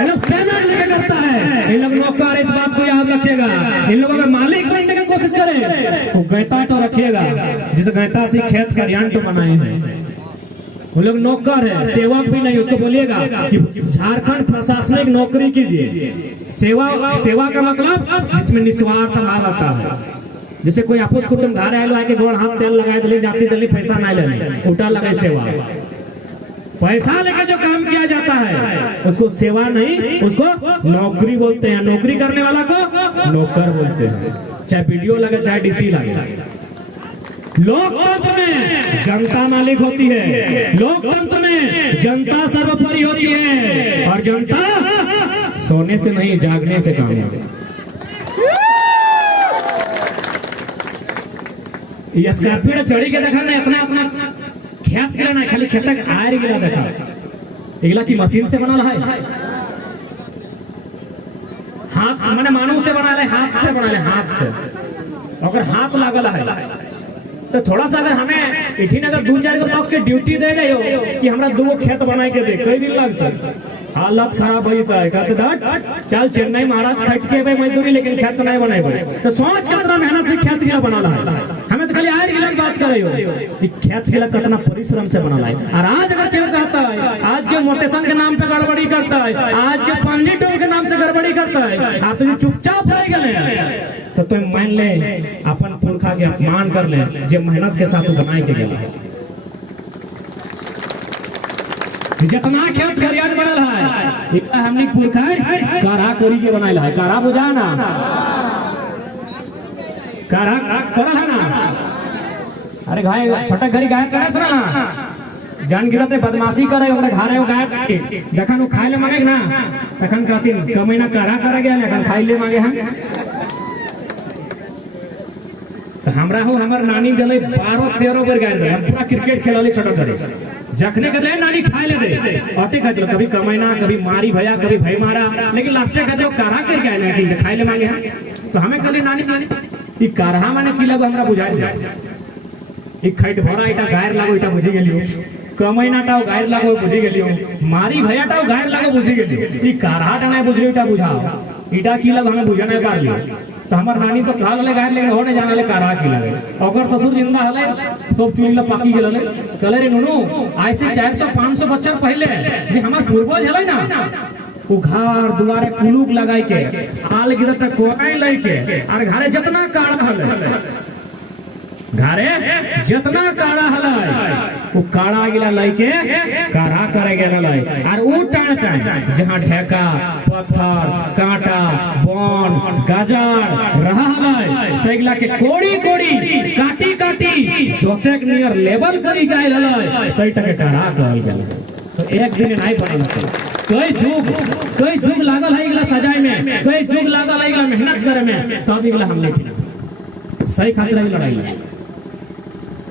इन लोग पेमेंट लेके करता है, इन लोग नौकर। इस बात को याद रखिएगा। इन लोगों का मालिक बनने की कोशिश करे तो गैता तो रखिएगा, जिस गैता से खेत खलिहान तो बनाए हैं, वो लोग नौकर है, सेवक भी नहीं। उसको बोलिएगा कि झारखंड प्रशासनिक नौकरी कीजिए। सेवा, सेवा का मतलब जिसमें निस्वार्थ भाव आता है। जैसे कोई आपस कुटुंब घर आए आके गोड़ हाथ तेल लगाए दिले, जाती दिल्ली पैसा नहीं लेने, उल्टा लगे सेवा। पैसा लेके जो काम किया जाता है उसको सेवा नहीं, उसको नौकरी बोलते हैं। नौकरी करने वाला को नौकर बोलते हैं, चाहे वीडियो लगे चाहे डीसी लगे। लोकतंत्र में जनता मालिक होती है, लोकतंत्र में जनता सर्वोपरि होती है, और जनता सोने से नहीं जागने से काम है। ये स्कॉर्पियो चढ़ी के देखा ना, इतना इतना खेत गिरा ना, खाली खेत आयर गिरा देखा, इगला की मशीन से बना है, हाथ मैंने मानव से बना ले, हाथ से बना ले, हाथ से। अगर हाथ लागल है तो थोड़ा सा अगर हमें इठीन अगर 2-4 लोग के ड्यूटी दे गए हो कि हमरा 2 खेत बनाए के दे, कई दिन लगता है, हालत खराब हो जाता है। कहते दाट चल चेन्नई महाराज खट के भाई मजदूरी, लेकिन खेत नहीं बनाए। तो सोच कितना मेहनत से खेत गिला बना है, हमें तो खाली आयर गिला की बात कर रहे हो, खेत गिला कितना परिश्रम से बना है। और आज अगर क्यों कहता है, आज के मोटेशन के नाम पे गड़बड़ी करता है, आज के पंजी टोल के नाम से गड़बड़ी करता है, आप तो चुपचाप रह गए तो तुम मान ले अपन पुरखा के अपमान कर ले, जो मेहनत के साथ बनाए के गया। जितना खेत खलिहान बनल है हमने पुरखा कारा करी के बनाए है, कारा बुझा ना, कारा करल है ना। अरे गाय छोटा घरी गाय करे सुना ना, जान गिरते बदमाशी करे, ओकरे घरे वो गाय जखन वो खाए ले मांगे ना, तखन कहतिन कमैना कारा करे गया, लेकिन खाए ले मांगे हैं। तो हमरा हो हमर नानी दिले 12-13 बार गाय दिले, हम पूरा क्रिकेट खेलले छोटा घरे, जखने के दे नानी खाए ले दे, अटे कहते कभी कमैना, कभी मारी भैया, कभी भाई मारा, लेकिन लास्टे कहते कारा कर गए ना कि खाए ले मांगे हैं। तो हमें कहले नानी ई कारहा माने की लगो हमरा बुझाई दे, ई खैट भरा इटा गायर लागो इटा बुझी गेलियो, कमैनाटाओ गायर लागो बुझी गेलियो, मारी भैयाटाओ गायर लागो बुझी गेलियो, ई कारहाटा नहीं बुझलियो इटा बुझाओ, इटा की लग हमें बुझा नहीं पारलियो। तो हमार नानी तो कहा ले गायर, लेकिन होने जाने ले कारा की लगे। अगर ससुर जिंदा हले सब चुनी ला पाकी गेलले, कहले रे नुनु आज से 400-500 बच्चर पहले जे हमार पूर्वज हले ना, वो घर दुआरे कुलूक लगाई के, आल गिदर तक कोराई लाई के, और घरे जितना काड़ा हले, घरे जितना काड़ा हले वो काड़ा गिला लाई के कारा करे गेला लाई। और वो टाइम जहां ढेका, पत्थर, कांटा, बन, गाजर रहा हले, सैगला के कोड़ी कोड़ी काटी काटी जोटेक नियर लेवल करी गाय हले, सही टके कारा कहल गेल। तो एक दिन नहीं बनल, कई जुग लागल है इगला सजाए में, कई जुग लागल है इगला मेहनत करे में, तब इगला हम नहीं सही खातिर लड़ाई,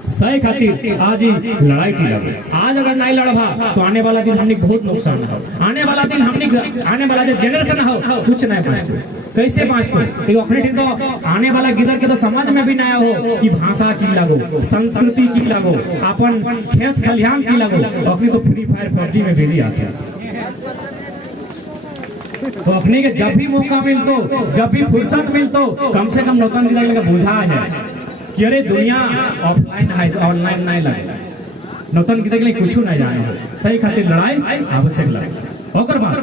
सही खातिर आज ही लड़ाई की लगे। आज अगर नहीं लड़बा तो आने वाला दिन हमने बहुत नुकसान हो, आने वाला दिन हमने आने वाला जो जनरेशन हो कुछ नहीं बाँचते, कैसे बाँचते? अपने दिन तो आने वाला गिदर के तो समझ में भी नहीं हो कि भाषा की लगो, संस्कृति की लगो, अपन खेत खलिहान की लगो, अपनी तो फ्री फायर पबजी में बिजी आते हैं। तो अपने के जब भी मौका मिलतो, जब भी फुर्सत मिलतो, कम से कम नौतन गिदर का बुझा है कि अरे दुनिया ऑफलाइन है, ऑनलाइन नहीं लगे, नौतन गिदर के लिए कुछ नहीं जाने, सही खातिर लड़ाई आवश्यक लगे। ओकर बाद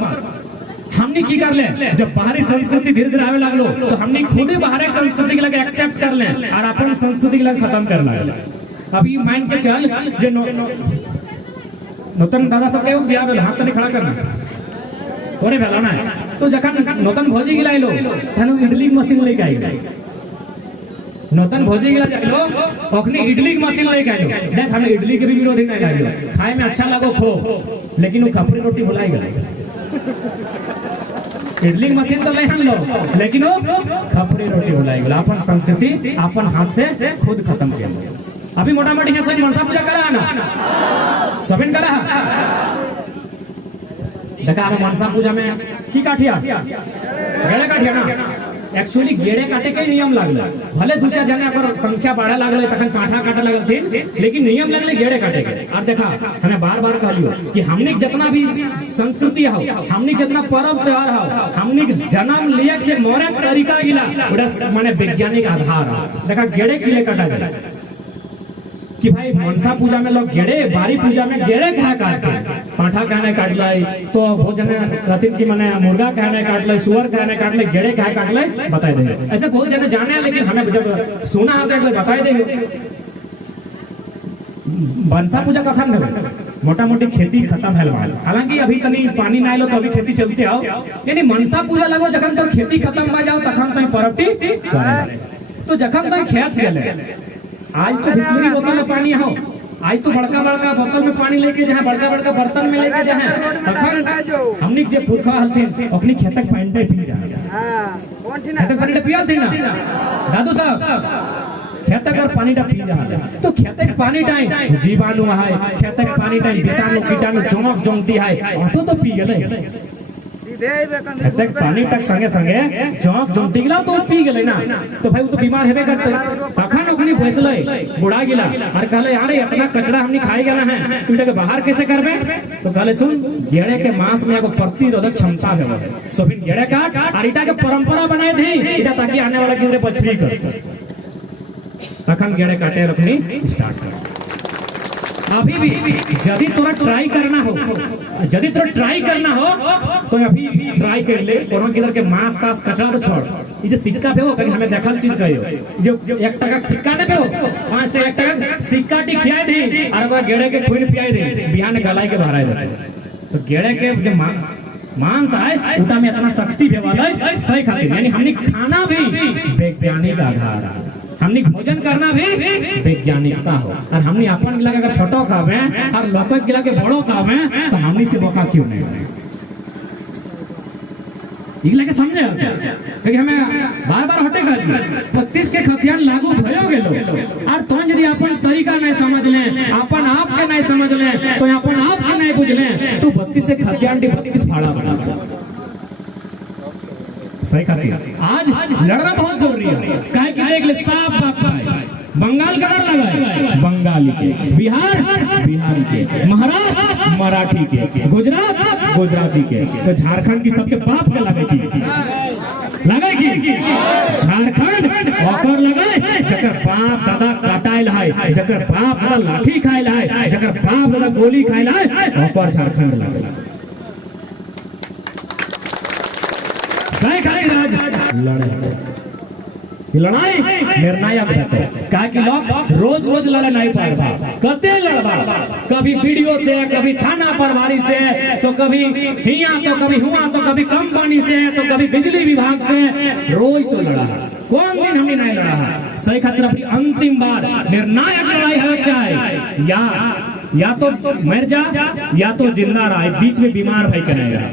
हमने की कर ले, जब बाहरी संस्कृति धीरे धीरे आवे लगलो तो हमने खुद ही बाहरी संस्कृति के लगे एक्सेप्ट कर ले और अपन संस्कृति के लगे खत्म कर ले। अभी मान के चल जे नौतन दादा सब के ब्याह में हाथ नहीं खड़ा करना, तोरे भेला ना तो जखन नूतन भौजी गिलाइलो तहन इडली मशीन लेके आइलो नूतन भौजी गिला जाइलो ओखनी इडली की मशीन लेके आइलो देख हमें इडली के भी विरोधी नहीं लागियो खाए में अच्छा लगो खो लेकिन वो खपरी रोटी भुलाई गई इडली मशीन तो ले हम लो लेकिन वो खपरी रोटी भुलाई गई अपन संस्कृति अपन हाथ से खुद खत्म किया अभी मोटा मोटी है सही मनसा पूजा करा ना सबिन करा देखा हमें मनसा पूजा में की काठिया गेड़े काठिया ना एक्चुअली गेड़े काटे के नियम लागल भले दू चार जने अगर संख्या बढ़े लागल तखन काठा काटे लगल थी लेकिन नियम लगले गेड़े काटे के और देखा हमें बार बार कहलियो कि हमनी जितना भी संस्कृति हो हमनी जितना पर्व त्योहार हो हमनी जन्म लिया से मोरे तरीका गिला बड़ा माने वैज्ञानिक आधार देखा गेड़े किले काटा जाए कि भाई मनसा पूजा में लोग गेड़े बारी पूजा में गेड़े कहा काटते पाठा कहने काट लाई तो भोजन कहते कि माने मुर्गा कहने काट लाई सुअर कहने काट लाई गेड़े कहा काट लाई बताई देंगे ऐसे बहुत जने जाने हैं लेकिन हमें जब सुना होता है बताई देंगे मनसा पूजा कखन है मोटा मोटी खेती खत्म है हालांकि अभी तनी पानी ना आइलो तो अभी खेती चलते आओ यानी मनसा पूजा लगो जखन तो खेती खत्म हो जाओ तखन तो परबटी तो जखन तो खेत गेले आज तो बिस्लरी बोतल में पानी हो आज तो बड़का बड़का बोतल में पानी लेके जाए बड़का बड़का बर्तन में लेके जाए तखन हमनी जे पुरखा हलथिन ओखनी खेतक पानी पे पी जाए खेतक पानी पियल थी ना दादू साहब खेतक और पानी पी जाए तो खेतक पानी टाइम जीवाणु है खेतक पानी टाइम विषाणु कीटाणु जोंक जोंकती है ऑटो तो पी गेले खेतक पानी तक संगे संगे जोंक जोंकती गिला तो पी गेले ना तो भाई वो तो बीमार हेबे करते तखन ओखनी भैसले बुढ़ा गिला और कहले यार इतना कचरा हमनी खाई गेला है तू के बाहर कैसे करबे तो कहले सुन गेड़े के मांस में एगो प्रतिरोधक क्षमता है सो फिर गेड़े काट और इटा के परंपरा बनाए थे इटा ताकि आने वाला किधरे बचबी कर तखन गेड़े काटे रखनी स्टार्ट कर अभी भी यदि तोरा ट्राई करना हो यदि तोरा ट्राई करना हो तो अभी ट्राई कर ले कोनो किधर के मांस तास कचरा तो छोड़ ये जो सिक्का पे हो कहीं हमें देखल चीज कहियो जो 1 टका का सिक्का ने पे हो 5 टका 1 टका सिक्का टी खियाए दे और वो गेड़े के खून पियाए दे बिहान गलाई के बाहर आए तो गेड़े के जो मांस है उटा में इतना शक्ति भी वाला सही खातिर यानी हमने खाना भी वैज्ञानिक आधार है हमनी भोजन करना भी वैज्ञानिकता हो और हमनी अपन गिला के अगर छोटो खावे और लोक गिला के बड़ो खावे तो हमनी से बोका क्यों नहीं इगला के समझे क्योंकि हमें बार बार हटे कर 32 के खतियान लागू भयो गेलो और तो यदि अपन तरीका नहीं समझ ले अपन आप के नहीं समझ ले तो अपन आप के नहीं बुझ ले तो 32 के खतियान 32 फाड़ा बना सही खातिर आज लड़ना बहुत जरूरी है काहे कि देख ले साफ बात है बंगाल का डर लगा है बंगाली के बिहार बिहारी के महाराष्ट्र मराठी के गुजरात गुजराती के तो झारखंड की सबके बाप के लगे की झारखंड ओकर लगे जकर बाप दादा काटाइल है जकर बाप दादा लाठी खाइल है जकर बाप दादा गोली खाइल है ओकर झारखंड लगे सही खातिर आज लड़ाई निर्णायक है का कि लोग रोज रोज लड़े नहीं पाएगा कते लड़बा कभी वीडियो से कभी थाना प्रभारी से तो कभी हिया तो कभी हुआ तो कभी कंपनी से तो कभी बिजली विभाग से रोज तो लड़ा कौन दिन हमने नहीं लड़ा सही खातिर अपनी अंतिम बार निर्णायक लड़ाई हो जाए या तो मर जा या तो जिंदा रहा बीच में बीमार भाई करेगा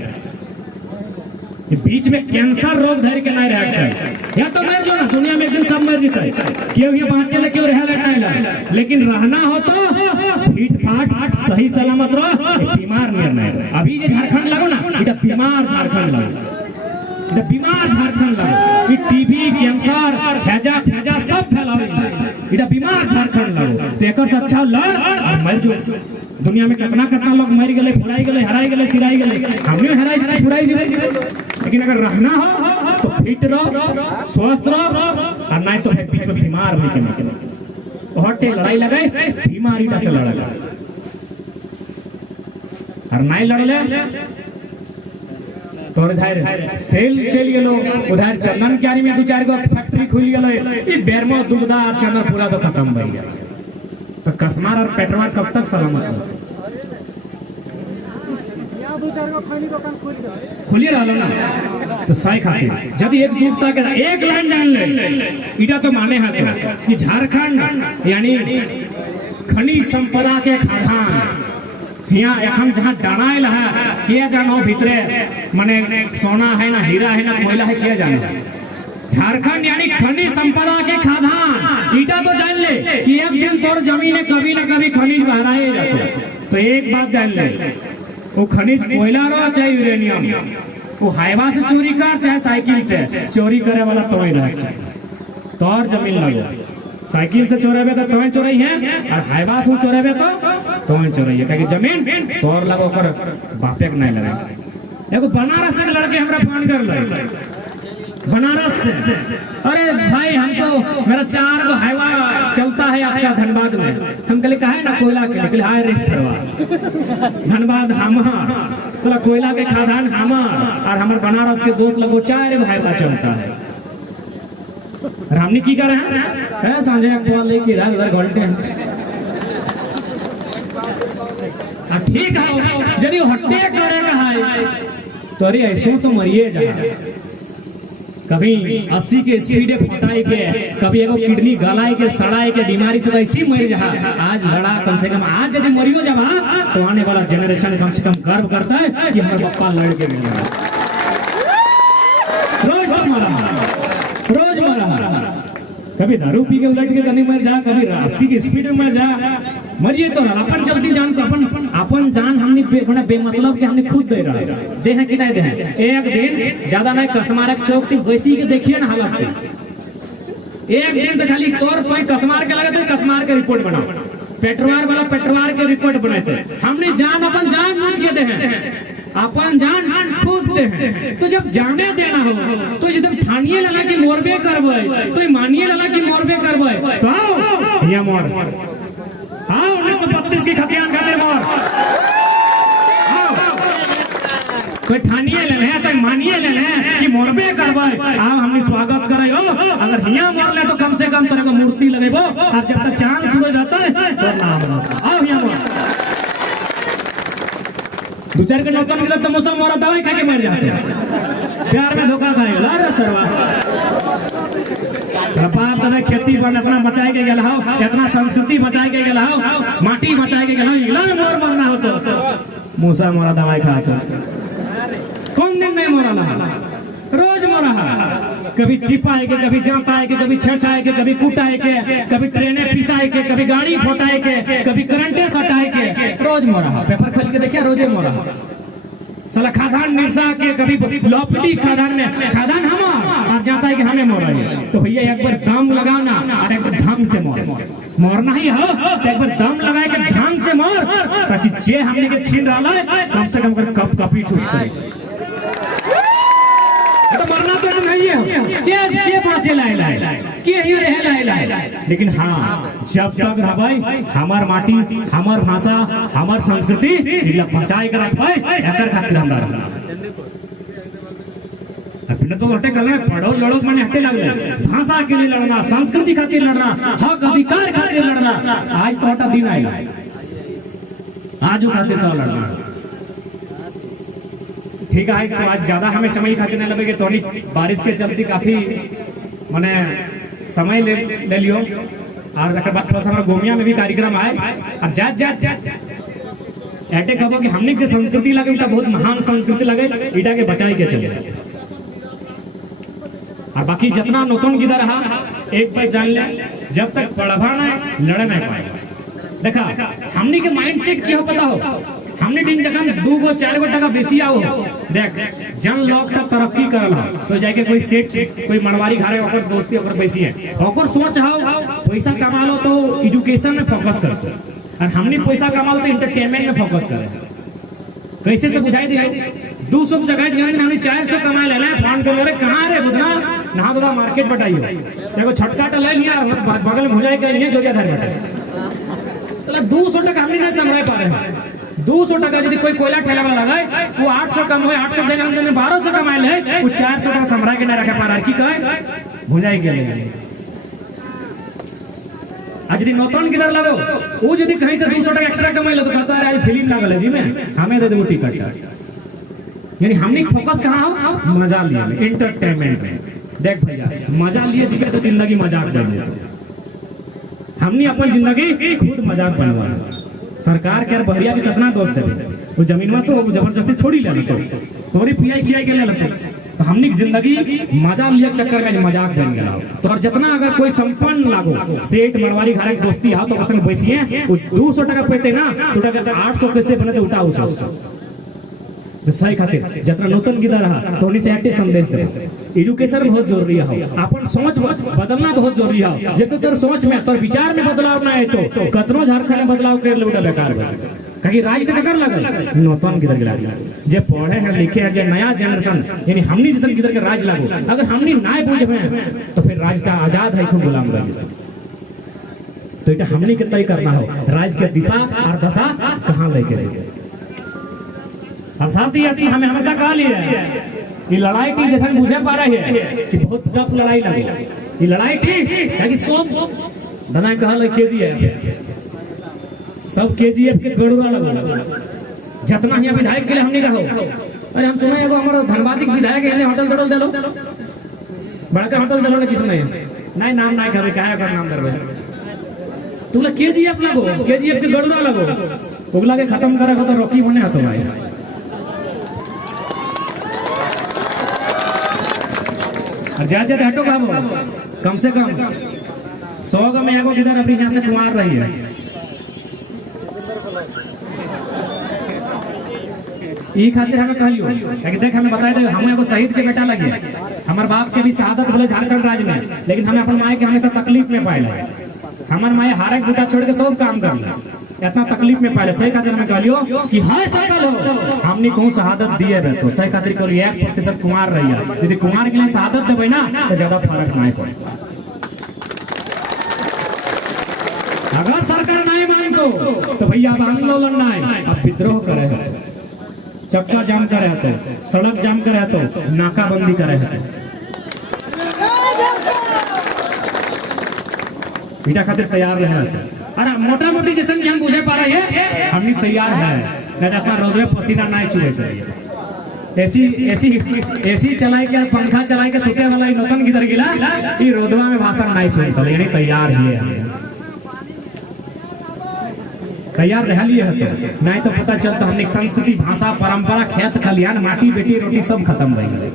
बीच में कैंसर रोग धर के नहीं रह चाहिए या तो मर जाओ ना दुनिया में एक दिन सब मर जीते क्यों ये बाँचे ले क्यों रह लेकिन रहना हो तो फीट फाट सही सलामत रहो बीमार नहीं अभी ये झारखंड लगो ना इधर बीमार झारखंड लगो बीमार झारखंड लगो टीबी कैंसर हैजा सब फैलावे इधर बीमार झारखंड लगो तो एक अच्छा लड़ और मर जाओ दुनिया में कितना कितना लोग मर गए फुराई गए हराई गए सिराई गए हमने हराई फुराई लेकिन अगर रहना हो तो फिट रहो स्वस्थ रहो और नहीं तो बीच में बीमार हो के हटे लड़ाई लगाए बीमारी से लड़ा और नहीं लड़ले तो इधर सेल चल गलो उधर चंदन क्यारी में 2-4 गो फैक्ट्री खुल गए बेरमो दुग्धा और चंदन पूरा तो खत्म हो गया तो कसमार और पेटवा कब तक सलामत हो खुली रहा ना तो सही खातिर यदि एकजुटता के एक लाइन जान ले इटा तो माने है तो कि झारखंड यानी खनिज संपदा के खादान यहाँ एखन जहाँ डराइल है किया जानो भीतरे माने सोना है ना हीरा है ना कोयला है किया जानो झारखंड यानी खनिज संपदा के खादान इटा तो जान ले कि एक दिन तोर जमीन कभी न कभी खनिज बहराए जातो तो एक बात जान ले वो खनिज कोयला रहो चाहे यूरेनियम वो हाईवा से चोरी कर चाहे साइकिल से चोरी करे वाला तो ही रह तोर जमीन लगो साइकिल से चोरेबे तो तोय चोरई है और हाईवा से चोरेबे तो तोय चोरई है क्योंकि जमीन तोर लगो कर बापे के नहीं लगे एगो बनारस के लड़के हमरा फोन कर ले बनारस से अरे भाई हम तो मेरा 4 गो हाईवा चलता है आपका धनबाद में हम कहले कहा है ना कोयला के निकले हाय रे सेवा धनबाद हमार चला कोयला के खादान हमार और हमारे बनारस के दोस्त लोगों 4 हाईवा चलता है और हमने की कर रहे हैं सांझे अखबार लेके इधर उधर घोलते हैं ठीक है यदि हट्टे करेगा है तो अरे ऐसे तो मरिए जा कभी 80 के स्पीडे फटाए के कभी एगो किडनी गलाए के सड़ाए के बीमारी से तो ऐसी मर जा आज लड़ा कम से कम आज यदि मरियो जाबा तो आने वाला जनरेशन कम से कम गर्व करता है कि हमारे पप्पा लड़ के मिले रोज मरा कभी दारू पी के उलट के कहीं मर जा कभी 80 की स्पीड में मर जा मरिए तो अपन चलती जान को अपन जान हमने बेमतलब के हमने खुद दे रहा दे है कि नहीं दे है एक दिन ज्यादा नहीं कसमारक चौक थी वैसी के देखिए ना हालत थी एक दिन तो खाली तोर कोई कसमार के लगे तो कसमार के रिपोर्ट बनाओ पेट्रोल वाला पेट्रोल के रिपोर्ट बनाते हमने जान अपन जान बूझ के दे हैं अपन जान खुद दे हैं तो जब जाने देना हो तो जब ठानिए लगा कि मोरबे करबे तो मानिए लगा कि मोरबे करबे तो यहाँ मोर हाँ 1932 की खतियान खातिर मोर कोई ठानिए ले तो मानिए ले कि मोरबे करबे आओ हमने स्वागत करे हो अगर हिया मोर ले तो कम से कम तरह का मूर्ति लगेबो और जब तक चांद सूरज रहता है तो नाम आओ हिया मोर 2-4 के नौतन के तो मौसम मोरा दवाई खा के मर जाते प्यार में धोखा खाएगा अरे सरवा बाप दादा खेती पर अपना बचाए के गेल हो इतना संस्कृति बचाए के गेल हो माटी बचाए के गेल हो इला में मोर मरना हो तो मूसा मोरा दवाई खा के कौन दिन नहीं मोरा ना रोज मोरा कभी चिपाए के कभी जाताए के कभी छछाए के कभी कूटाए के कभी ट्रेने पिसाए के कभी गाड़ी फोटाए के कभी करंटे सटाए के रोज मोरा पेपर खोल के देखिए रोजे मोरा साला खादान निर्सा के कभी लॉपटी खादान में खादान हमार और जाता है कि हमें मोरा है तो भैया एक बार दम लगाना और एक बार ढंग से मोर मोरना ही हो तो एक बार दम लगाए के ढंग से मोर ताकि जे हमने के छीन रहा है कम से कम कर कप कपी छूट करे तो मरना तो नहीं है के बाँचे लाए के ही रह लाए लेकिन हाँ जब तक रहबै हमार माटी हमार भाषा हमार संस्कृति इला बचाए के रखबै एकर खातिर हमरा अपने तो हटे कल में पढ़ो लड़ो माने हटे लगले भाषा के लिए लड़ना संस्कृति खातिर लड़ना हक अधिकार खातिर लड़ना आज तो हटा दिन आइला आज खातिर तो लड़ना ठीक है तो आज ज्यादा हमें समय खातिर नहीं लगेगा तो बारिश के चलते काफी माने समय ले लियो और बाद थोड़ा सा गोमिया में भी कार्यक्रम आए और जात ऐटे कहो कि हमने जो संस्कृति लगे इटा बहुत महान संस्कृति लगे इटा के बचाए के चले और बाकी जितना नूतन गिदा रहा एक बार जान ले जब तक पढ़वा ना लड़ नहीं पाए देखा हमने के माइंड सेट क्या पता हो हमने दिन जगह 2-4 टका बेसी आओ देख जन लोग तक तरक्की करल हो तो जाके कोई सेठ कोई मनवारी घरे ओकर दोस्ती ओकर बेसी है ओकर सोच हो पैसा कमा लो तो एजुकेशन में फोकस कर और हमने पैसा कमा लो तो एंटरटेनमेंट में फोकस करे कैसे से बुझाई दे 200 की जगह हमने 400 कमा ले फोन कर रे कहां रे बुधना नहा दादा मार्केट बटाइयो देखो छटका ले लिया बगल में हो जाएगा ये जोरिया धर बटे साला 200 टका हमने नहीं समझ पा रहे 200 टका यदि कोई कोयला ठेला वाला लगाए वो 800 कम हो 800 जगह हमने 1200 कमाए ले वो 400 टका समरा के ना रखे पा रहा की कहे भुजाई के ले आज यदि नौतन किधर लगो वो यदि कहीं से 200 टका एक्स्ट्रा कमाए लो तो कहता है आज फिल्म लागल है जी में हमें दे दो टिकट यानी हमने फोकस कहाँ हो, मजा लिया एंटरटेनमेंट में। देख भैया मजा लिए दिखे तो जिंदगी मजाक बन जाए। हमने अपन जिंदगी खुद मजाक बनवा। सरकार के बहरिया के कितना दोस्त देवे, वो जमीन में तो जबरदस्ती थोड़ी ले लेते, तोरी पियाई खियाई के ले लेते। तो हमने जिंदगी मजा लिया चक्कर में मजाक बन गया। तो और जितना अगर कोई संपन्न लागो सेठ मरवारी घर एक दोस्ती आओ तो उसमें बैसिए 200 टका पैते ना तो 800 कैसे बने तो उठाओ सोचता। तो सही खातिर जितना नूतन गिदा रहा तो उन्हीं से एक्टिव संदेश दे। एजुकेशन बहुत जरूरी है, अपन सोच बदलना बहुत जरूरी है। जब तोर सोच में तोर विचार में बदलाव ना है तो कतनो झारखंड में बदलाव कर ले बेकार हो जाए। कहीं राज टकर लगल नौतन गिदर गिरा जे पढ़े हैं लिखे हैं जे नया जनरेशन यानी हमनी जैसे गिदर के राज लागो। अगर हमनी ना बुझे तो फिर राज का आजाद है, खूब गुलाम रह। तो इटा हमनी के तय करना हो राज के दिशा और दशा कहाँ लेके जाए। और साथ ही हमें हमेशा कहा लिया ये लड़ाई की जैसा मुझे पा रही है कि बहुत टफ लड़ाई लगे। ये लड़ाई थी कि सब दना कहा केजीएफ सब केजीएफ के गड़ुरा लगो। जितना ही विधायक के लिए हमने कहो अरे हम सुना एगो हमारा धनबादी विधायक है होटल तोटल दे लो बड़का होटल दे लो ना किसी नहीं नाम ना करे काहे कर नाम करबे तुला केजीएफ लगो केजीएफ के गड़ुरा लगो उगला के खत्म करे तो रॉकी बने हतो भाई। और जाते हटो कहा कम से कम 100 में एगो किधर अपनी यहाँ से कुमार रही है। ई खातिर हमें कहलियो कि देख हमें बताए दे हम एगो शहीद के बेटा लगे हमार बाप के भी शहादत बोले झारखंड राज्य में, लेकिन हमें अपन माए के हमेशा तकलीफ में पाए। हमार माए हारे बूटा छोड़ के सब काम कर इतना तकलीफ में पाए। सही खातिर हमें कहलियो कि हाय सकल हो हमने कहूँ शहादत दिए बे तो सही खातिर कहलियो 1% कुमार रही है। यदि कुमार के लिए शहादत देवे ना तो ज्यादा फर्क नहीं पड़े। अगर सरकार नहीं मानतो तो भैया अब आंदोलन ना है, अब विद्रोह करे है, चक्का जाम करे है तो सड़क जाम करे है तो नाकाबंदी करे है। बेटा खातिर तैयार रहे। अरे मोटा मोटी जैसे हम बुझे पा रहे हैं हमने तैयार है नहीं तो अपना रोड में पसीना नहीं चुभे। एसी चलाए के पंखा चलाए के सुते वाला नौतन गिदर गिला ये रोडवा में भाषण नहीं सुनता यानी तैयार ही है। तैयार रह लिए हते नहीं तो पता चलता हमने संस्कृति भाषा परंपरा खेत खलियान माटी बेटी रोटी सब खत्म हो गए।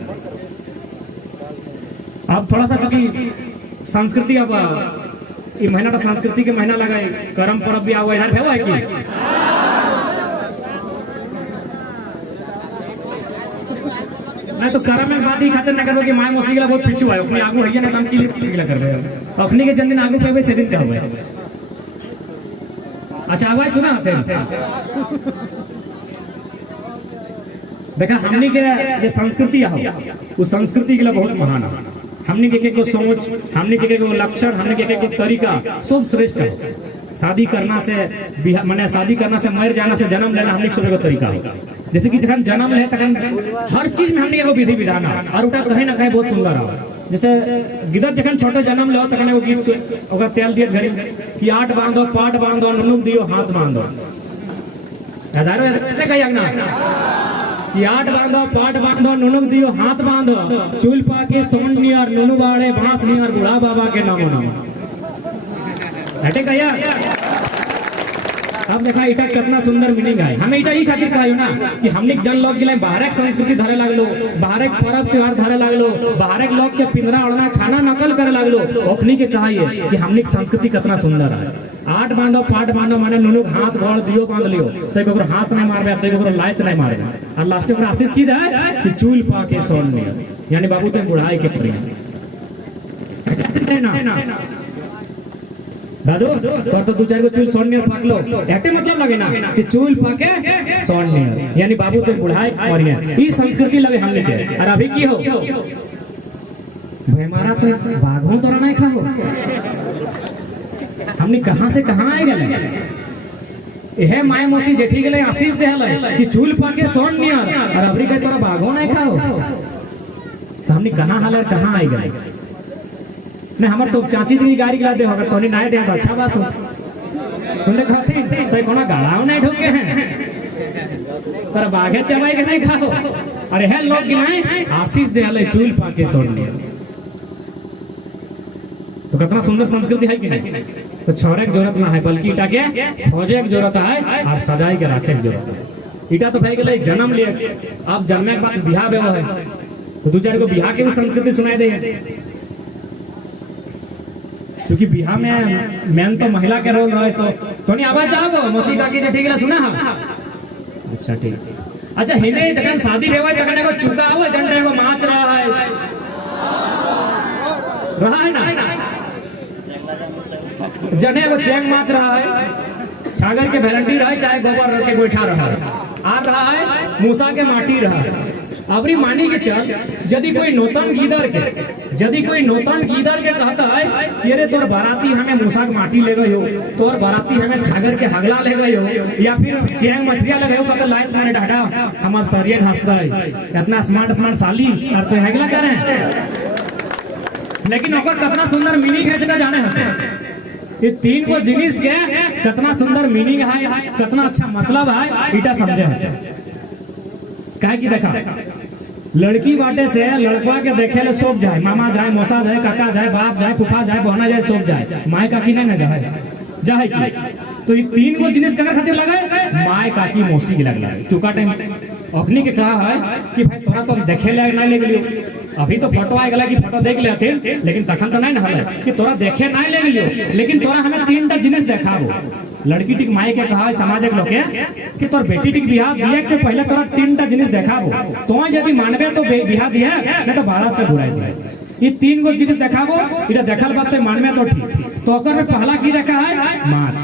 अब थोड़ा सा चूंकि संस्कृति अब ये महीना संस्कृति के महीना लगा करम पर्व भी आवा इधर है कि नहीं तो करम में बात ही खातिर ना करो कि माय मौसी के बहुत पीछू है अपने आगू है ना काम के लिए करबे अपनी के जन दिन आगू पे से दिन ते होवे। अच्छा आवाज सुना आते देखा हमनी के जो संस्कृति है वो संस्कृति के लिए बहुत महान है। हमने के सोच हमने के लक्षण हमने के तरीका सब श्रेष्ठ है। शादी करना से माने शादी करना से मर जाना से जन्म लेना हमने सब तरीका है। जैसे कि जखन जन्म ले तखन हर चीज में हमने एगो विधि विधान है और उटा कहीं ना कहीं बहुत सुंदर है। जैसे गिदर जखन छोटे जन्म ले तखन एगो गीत ओकर तेल दियत घरी कि आठ बांधो पाट बांधो नुनुक दियो हाथ बांधो यादारो ऐसे कहिया ना कि आठ बांधो पाट बांधो नुनुक दियो हाथ बांधो चूल पाके सोन नियर नुनु बाड़े बांस नियर बुढ़ा बाबा के नामो नाम हटे कहिया। अब देखा इटा कितना सुंदर मीनिंग है। हमें इटा ही खातिर कहियो ना कि हमने जन लोग के लिए बाहर एक संस्कृति धरे लागलो बाहर एक पर्व त्योहार धरे लागलो बाहर एक लोग के पिंजरा ओढ़ना खाना नकल करे लागलो ओखनी के कहिए कि हमने संस्कृति कितना सुंदर है। आठ बांधो पाट बांधो माने नुनुक हाथ गोड़ दियो बांध लियो तो एकरो हाथ नहीं मारबे तो एकरो लात नहीं मारबे और लास्ट में आशीष की दे कि चूल पाके सोन नियर यानी बाबू ते बुढ़ाई के प्रिय ना दादू तोर तो 2-4 गो चूल सोन नियर पाक लो एटे मतलब लगे ना कि चूल पाके सोन नियर यानी बाबू ते बुढ़ाई और ये संस्कृति लगे हमने के। और अभी की हो भाई हमारा तो बाघों तो नहीं खाओ हमने कहां से कहां आए गए यह माय मौसी जेठी गले आशीष देहले कि चूल पाके सोन नियर और अबरी के तोरा बाघों नहीं खाओ तो हमने कहां हाल कहां आए गए। नहीं हमार तो चाची दी गाड़ी गिला दे होगा तोनी ना दे तो अच्छा बात हो तुमने कहती तो कोनो गाड़ाओ नहीं ढोके हैं पर बाघे चबाई के नहीं खाओ। अरे है लोग गिनाए आशीष दे हले चूल पाके सोन लिया। तो कितना सुंदर संस्कृति है कि नहीं। तो छोरे की जरूरत ना है बल्कि ईटा के फौजे की जरूरत है और सजाई के राखे की जरूरत है। ईटा तो भाई के लिए जन्म लिए, अब जन्मे के बाद बिहार बेवा है तो 2-4 को बिहार की भी संस्कृति सुनाई दे। क्योंकि बिहार में मेन तो महिला के रोल रहे। तो नहीं आवाज आओ मौसीदा की ठीक है सुना है। अच्छा ठीक। अच्छा हिंदे जगह शादी बेवा तक को चुका हुआ झंडे को माच रहा है ना जने को चैंग माच रहा है, छागर के भेरंडी रहा है, चाहे गोबर रख के गोईठा रहा है, आ रहा है मूसा के माटी रहा है। अबरी मानी के चल यदि कोई नौतन गीदर के कहता है कि अरे तोर बाराती हमें मूसा के माटी ले गई हो, तोर बाराती हमें छागर के हगला ले गई हो, या फिर चैंग मछलिया ले गई हो, कहता लाइन मारे डाटा हमार सरियन हंसता है इतना स्मार्ट साली और तो हगला करे। लेकिन ओकर कितना सुंदर मीनिंग है सेटा जाने हैं। ये 3 गो जिनिस के कितना सुंदर मीनिंग है, कितना अच्छा मतलब है, इटा समझे है। काहे की देखा लड़की बाटे से लड़का के देखे ले सोप जाए, मामा जाए, मौसा जाए, काका जाए, बाप जाए, फूफा जाए, बहना जाए, सोप जाए, माए काकी नहीं ना जाए की। तो ये 3 गो जिनिस ककर खातिर लगाए माए काकी मौसी के लगला चुका टाइम अखनी के कहा है कि भाई तोरा तो देखे ले नहीं ले लियो। अभी तो फोटो आ गला कि फोटो देख लेते लेकिन तखन तो नहीं ना हले कि तोरा देखे नहीं ले लियो, लेकिन तोरा हमें 3टा जिनिस देखाबो। लड़की टिक माई के कहा समाजक लोग कि तोर बेटी टिक बियाह दिए से पहले तोरा 3टा जिनिस देखाबो। तो यदि मानबे तो बियाह दिया नहीं तो बारात तो बुराई दिया। ये 3 गो जिनिस देखाबो, इटा देखल बात तो मानबे तो ठीक। तो ओकर में पहला की देखा है माछ।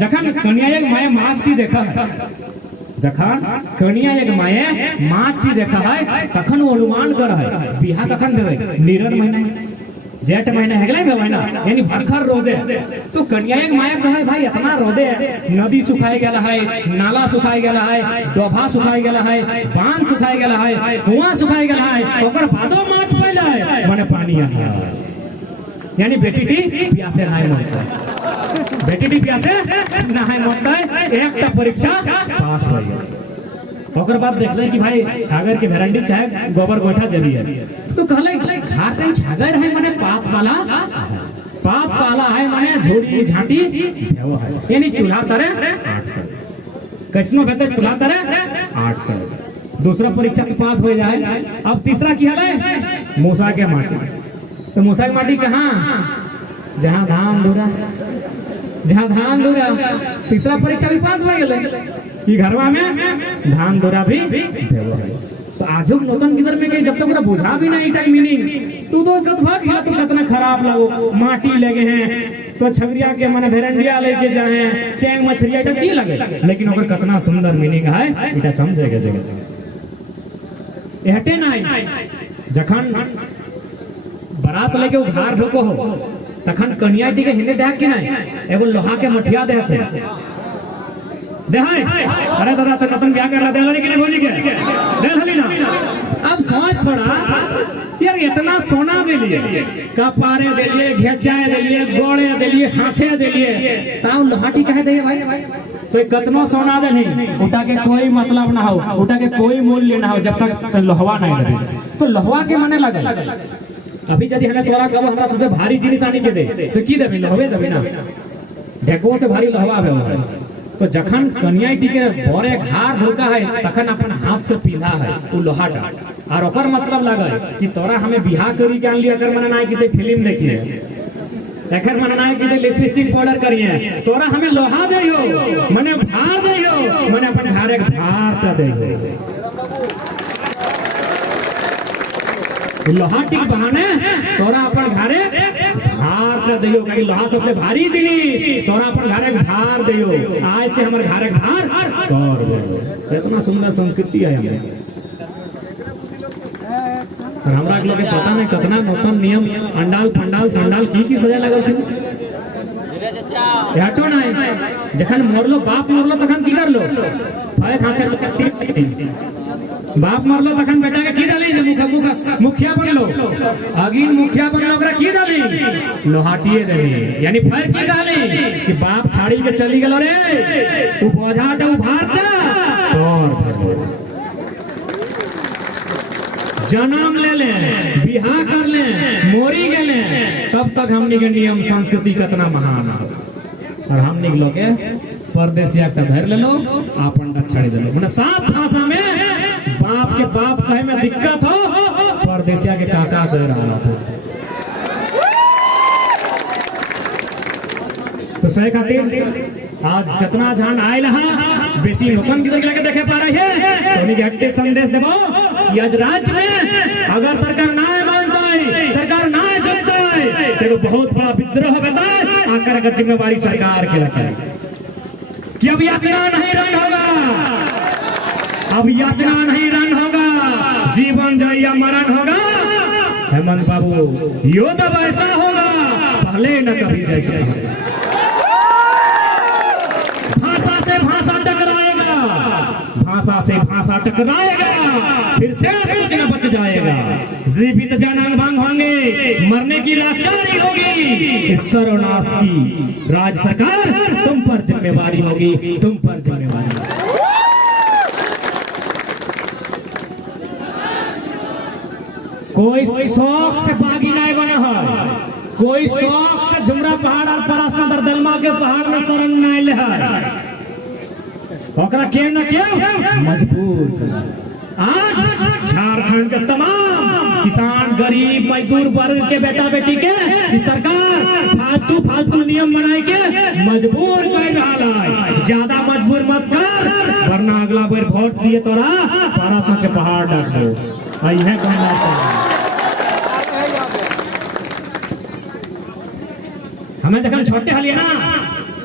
जखन कन्या एक माए माछ की देखा है, जखन कन्या एक माए माछ की देखा है तखन वो अनुमान कर है बियाह कखन भेवे नीरन महीना जेठ महीना है भेवे ना, यानी भरखर रोदे। तो कन्या एक माए कहे भाई इतना रोदे नदी सुखाई गेला है, नाला सुखाई गेला है, डोभा सुखाई गेला है, बांध सुखाई गेला है, कुआं सुखाई गेला है, ओकर बादो माछ पहले है माने पानी है। यानी बेटी टी प्यासे नहीं मरता, बेटी टी प्यासे नहीं मरता, एकटा परीक्षा पास भइल। ओकर बाद देखले कि भाई छागर के भेरंडी चाहे गोबर गोइठा जबी है। तो कहले घर तन छागर है माने पात वाला है माने झोड़ी झाटी भेव है, यानी चूल्हा तरे 8 तर कैसनो बेहतर चूल्हा तरे 8 तर। दूसरा परीक्षा तो पास हो जाए। अब तीसरा की है मूसा के माटी। तो मूसा की माटी कहाँ जहाँ धान धुरा तीसरा परीक्षा भी पास हो गए कि घरवा में धान धुरा भी देव है। तो आजो नौतन किधर में गई जब तक बुझा भी नहीं टाइम मीनिंग तू तो कितना खराब लगो माटी लगे हैं तो छगरिया के मन भेरंडिया लेके जाए चैंग मछलिया इटा की लगे, लेकिन ओकर कितना सुंदर मीनिंग है इटा समझेगा जगह एहटे नहीं। जखन बारात लेके वो घर ढुको हो तखन कन्या टी के हिंदे देख के नहीं एगो लोहा के मठिया देते अरे दादा तो नतन ब्याह कर देला कि नहीं बोली के देलहली ना। अब सोच थोड़ा यार इतना सोना दे लिए कपारे दे लिए घेचाए दे लिए गोड़े दे लिए हाथे दे लिए ताऊ लोहाटी कहे दे भाई। तो कितना सोना दे नहीं उठा के कोई मतलब ना हो, उठा के कोई मूल्य ना हो जब तक तो लोहवा नहीं लगे। तो लोहवा के मने लगे अभी यदि हमें तोरा कब हमरा सबसे भारी जिनिस आनी के दे तो की देबे लोहवे देबे ना, ढेको से भारी लोहवा है। तो जखन कन्या के बोरे घार ढोका है तखन अपन हाथ से पीधा है वो लोहाटा और ओकर मतलब लगे कि तोरा हमें बियाह करी के आनली अगर मन ना कि फिल्म देखिए एखर मन ना कि लिपस्टिक पाउडर करिए तोरा हमें लोहा दे हो मने भार दे हो मने अपन घारे भार त दे हो। लोहाटी बहाने तोरा अपन घरे भार त दियो कहीं लोहा सबसे भारी जिनिस तोरा अपन घरे भार दियो आज से हमर घरे भार तोर दे। इतना सुंदर संस्कृति है हमें हमरा के लोग पता नहीं कितना नौतन नियम अंडाल फंडाल संडाल की सजा लगल थी हटो नहीं। जखन मरलो बाप मरलो तखन की कर लो भाई खाते बाप मरलो तखन बेटा के की डाली मुखिया बनलो अगिन मुखिया बनलो ओकरा की डाली लोहाटिए देनी, यानी फर की डाली कि बाप छाड़ी के चली गेलो रे उ बोझा उ भारता तौर जन्म ले ले बिहार कर ले मोरी गेले तब तक हमनी के नियम संस्कृति कितना महान है और हमनी के लोग परदेसिया का धैर्य ले लो आपन रक्षा ले लो मतलब साफ भाषा में बाप के बाप कहे में दिक्कत हो परदेसिया के काका दे रहा था तो सही खातिर आज जितना जान आयल है बेसी नौतन की तरह देखे पा रही है तो उन्हीं के संदेश देवो कि आज राज्य में अगर सरकार ना मानता है सरकार ना चलता है तो बहुत बड़ा विद्रोह होता है आकर अगर जिम्मेवारी सरकार के रखे कि अब याचना नहीं रन होगा अब याचना नहीं रन होगा जीवन जाए या मरण होगा हेमंत बाबू यो तब ऐसा होगा पहले न कभी जैसे भाषा से भाषा टकराएगा फिर से कुछ न बच जाएगा जीवित जन अंग होंगे मरने की लाचारी होगी सर्वनाश की राज्य सरकार तुम पर जिम्मेवारी होगी तुम पर जिम्मेवारी कोई शौक से बागी नहीं बना है कोई शौक से झुमरा पहाड़ और परास्ता दरदलमा के पहाड़ में शरण नहीं ले है ओकरा क्यों न क्यों मजबूर कर आज झारखंड के तमाम किसान गरीब मजदूर वर्ग के बेटा बेटी के सरकार फालतू फालतू नियम बनाए के मजबूर कर रहा है ज्यादा मजबूर मत कर वरना अगला बार वोट दिए तोरा परास्ता के पहाड़ डाक दो आई है हमें जखन छोटे हलिए ना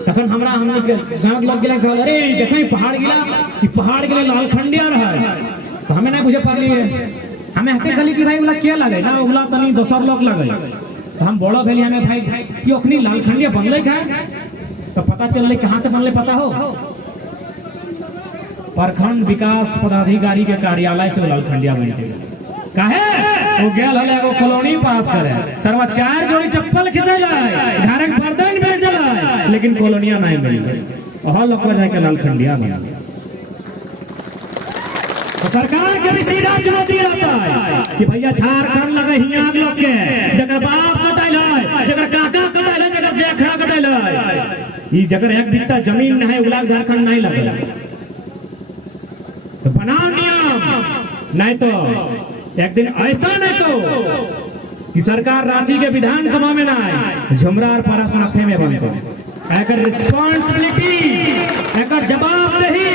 तखन हमरा हमने के गांव लोग गेला कहल अरे देखै पहाड़ गिला ई पहाड़ गिला लालखंडिया रहा तो हमें नहीं बुझे पारली हमें हटे कहली कि भाई उला के लगे ना उला तनी दोसर लोग लगे तो हम बड़ा भेली हमें भाई कि ओखनी लालखंडिया बनले का तो पता चलले कहां से बनले पता हो प्रखंड विकास पदाधिकारी के कार्यालय से लालखंडिया बन के काहे वो गेल हले एगो कॉलोनी पास करे सरवा 4 जोड़ी चप्पल खिसे जाए घरक बर्तन बेच देला लेकिन कॉलोनिया नहीं मिल वहां लोग को जाके लालखंडिया बना तो सरकार के भी सीधा चुनौती रहता है कि भैया झारखंड लगे हियां लोग के जगर बाप कटाइल है जगर काका कटाइल है जगर जेखा कटाइल है ई जगर एक बित्ता जमीन नहीं उला झारखंड नहीं लगे तो बना नियम नहीं तो एक दिन ऐसा नहीं तो कि सरकार रांची के विधानसभा में ना आए झुमरा और परासनाथे में बनते एक रिस्पांसिबिलिटी एक जवाबदेही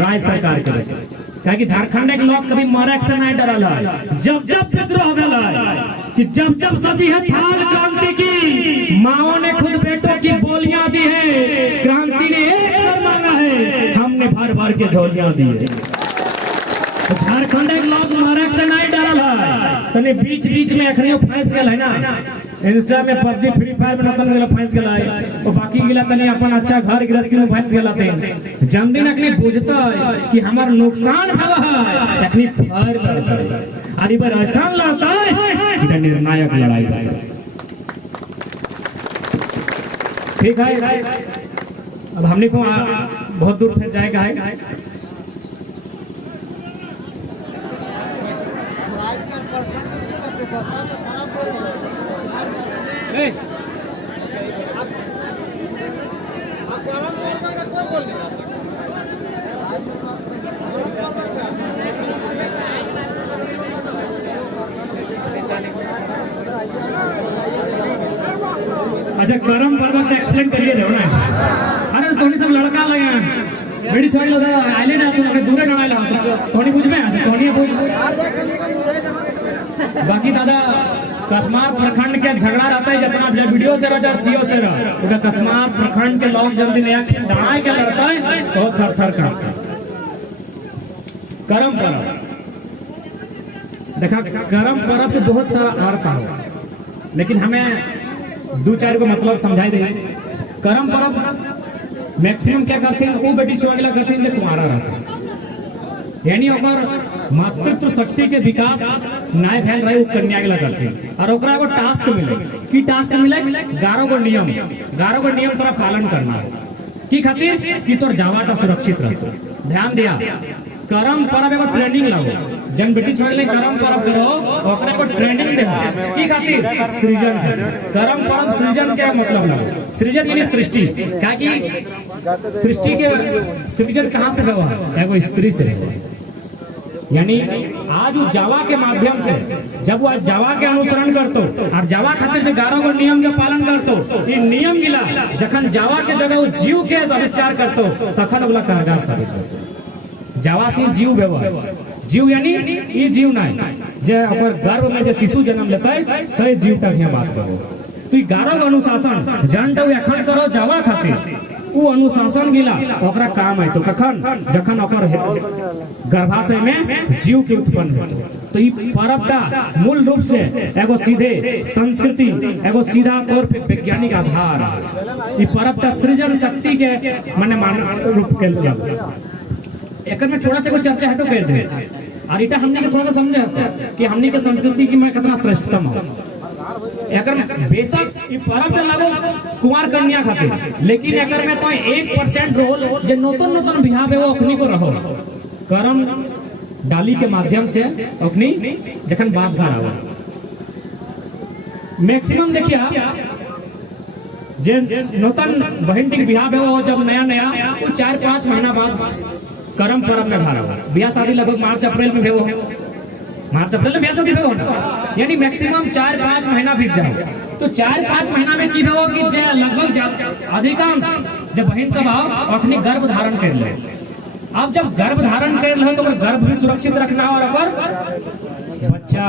राज्य सरकार के क्या कि झारखंड के लोग कभी मरे से नहीं डरल है जब जब विद्रोह भेल कि जब सजी है थाल क्रांति की माओ ने खुद बेटों की बोलियां दी है क्रांति ने एक बार मांगा है हमने भर भर के झोलियां दी है झारखंड के लोग मरक से नहीं डरल है तने बीच बीच में अखनियो फंस गेल है ना इंस्टा में पबजी फ्री फायर में नतन गेल फंस गेल है और बाकी गिला तने अपन अच्छा घर गृहस्थी में फंस गेल थे जमदिन अखनी बुझता है कि हमार नुकसान भेल है अखनी फायर पड़े आदि पर ऐसा लड़ता है कि निर्णायक लड़ाई है ठीक है अब हमने को बहुत दूर फिर जाएगा है अच्छा करम पर्व का एक्सप्लेन करिए दो ना अरे तोनी सब लड़का लगे बेड़ी छोई लगा आले ना तुम अगर दूरे ना आले तो तोनी बुझ में ऐसे तोनी बुझ बाकी दादा कसमार प्रखंड के झगड़ा रहता है जितना वीडियो से रहा सीओ से रहा उधर कसमार प्रखंड के लोग जल्दी नया ढाई के लड़ता है तो थर थर काटता करम पर्व देखा करम पर्व पे बहुत सारा अर्थ है लेकिन हमें 2-4 को मतलब समझाई दे करम पर्व मैक्सिमम क्या करते हैं वो बेटी चौगला करते हैं जो कुंवारा रहता है यानी अगर मातृत्व शक्ति के विकास नाय फैल रहे वो कन्या के करते हैं और ओकरा एगो टास्क मिले की टास्क मिले 11 गो नियम तोरा पालन करना है की खातिर कि तोर जावाटा सुरक्षित रहते ध्यान दिया, करम पर्व एगो ट्रेनिंग लागो, जन बेटी छोड़ ले करम पर्व करो ओकरा को ट्रेनिंग दे की खातिर सृजन खातिर। करम पर्व सृजन के मतलब लागो, सृजन यानी सृष्टि, क्या कि सृष्टि के सृजन कहाँ से हुआ? एगो स्त्री से हुआ। यानी आज वो जावा के माध्यम से जब वो जावा के अनुसरण करतो और जावा खातिर से 11 गो नियम के पालन करतो, ये नियम मिला जखन जावा के जगह वो जीव के आविष्कार करतो तखन ओला कारगर साबित होतो। जावा से जीव व्यवहार, जीव यानी ये जीव नहीं जे ओकर गर्भ में जे शिशु जन्म लेते सही जीव तक यहाँ बात करो। तो 11 गो अनुशासन जन तो एखन करो जावा खातिर, वो अनुशासन गिला ओकरा काम है तो कखन जखन ओकर गर्भाशय में जीव के उत्पन्न हो। तो ये पर्व का मूल रूप से एगो सीधे संस्कृति, एगो सीधा तौर पे वैज्ञानिक आधार, ये पर्व का सृजन शक्ति के माने मान रूप के लिया। एक में थोड़ा सा चर्चा हटो कर दे और इटा हमने के थोड़ा सा समझे कि हमने के संस्कृति की में कितना श्रेष्ठतम हो। एकर बेशक ये पर्व तो लागो कुंवार कन्या खातिर, लेकिन एकर में तो 1% रोल जे नूतन नूतन बिहार है वो अखनी को रहो करम डाली के माध्यम से अखनी जखन बाप घर आवे। मैक्सिमम देखिए जे नूतन बहन के बिहार है वो जब नया नया वो 4-5 महीना बाद करम पर्व में भार आवा। ब्याह शादी लगभग मार्च अप्रैल में भेवो, मार्च अप्रैल में ब्याह शादी भेवो ना, यानी मैक्सिमम 4-5 महीना बीत जाए। तो 4-5 महीना में की भेवो कि जे लगभग अधिकांश जब बहन सब आओ अखनी गर्भ धारण कर ले। अब जब गर्भ धारण कर ले तो गर्भ भी सुरक्षित रखना और ओकर बच्चा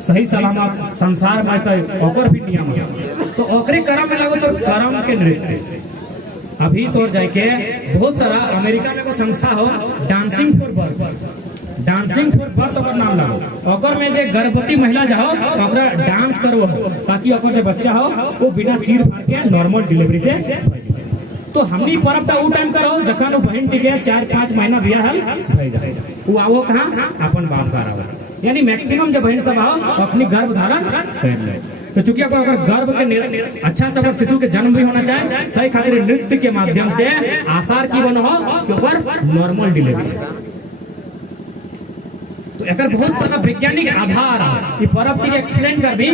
सही सलामत संसार में तो ओकर भी नियम है। तो ओकरे करम में लगो तो करम के नृत्य अभी तो जाके बहुत सारा अमेरिका में को संस्था हो dancing for birth, dancing for birth ओकर नाम लागो। ओकर में जे गर्भवती महिला जाओ ओकरा डांस करो ताकि ओकर जो बच्चा हो वो बिना चीर फाड़ के नॉर्मल डिलीवरी से। तो हमनी पर्व उ टाइम करो जखन वो बहन टिके 4-5 महीना बियाह हल भई जाए, वो आवो कहां अपन बाप घर आवो। यानी मैक्सिमम जब बहन सब आओ अपनी गर्भ धारण कर ले। तो चूंकि अगर गर्भ के अच्छा से अगर शिशु के जन्म भी होना चाहिए सही खातिर नृत्य के माध्यम से आसार की बनो हो कि ऊपर नॉर्मल डिलीवरी। तो एकर बहुत सारा वैज्ञानिक आधार है। ये पर्व के एक्सप्लेन कर भी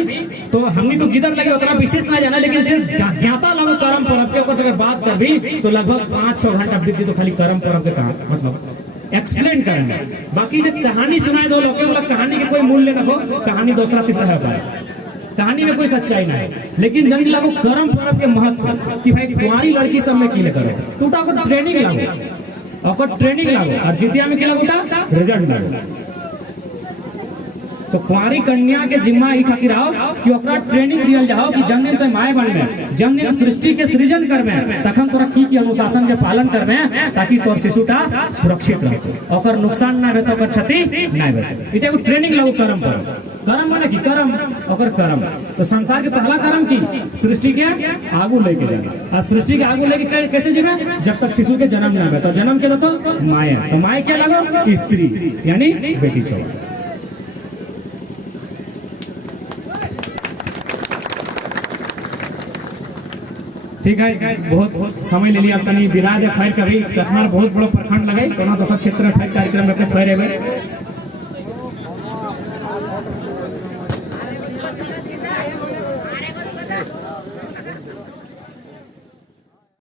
तो हमनी तो गिदर लगे उतना विशेष ना जाना, लेकिन जो ज्ञाता लगो करम पर्व के ऊपर अगर बात कर भी तो लगभग 5-6 घंटा बीती तो खाली करम पर्व के काम मतलब एक्सप्लेन करेंगे। बाकी जब कहानी सुनाए दो लोग कहानी के कोई मूल्य न हो, कहानी दूसरा तीसरा है पाए, कहानी में कोई सच्चाई ना है। लेकिन जन लागो करम पर्व के महत्व कि भाई कुंवारी लड़की सब में की करो टूटा को ट्रेनिंग लागो और ट्रेनिंग लागो और जितिया में की लागोटा रिजल्ट लागो। तो कुंवारी कन्या के जिम्मा ही खातिर आओ कि ओकरा ट्रेनिंग दिया जाओ कि जन दिन तो माय बन में, जन दिन सृष्टि के सृजन कर में तखन तोरा की अनुशासन के पालन कर में ताकि तोर शिशुटा सुरक्षित रहे, ओकर नुकसान ना हो, ओकर क्षति ना हो। इटे एगो ट्रेनिंग लागो करम पर। करम माने की करम ओकर करम। तो संसार के पहला करम की सृष्टि के आगू लेके जाना, और सृष्टि के आगू लेके कैसे जीवे जब तक शिशु के जन्म ना हो। तो जन्म के तो माया, तो माया क्या लगो स्त्री यानी बेटी छोड़। ठीक है, बहुत समय ले लिया तनी विराज फैर कभी कस्मार बहुत बड़ो प्रखंड लगे कोनो दोसर क्षेत्र में फैर कार्यक्रम करते फैर एबे।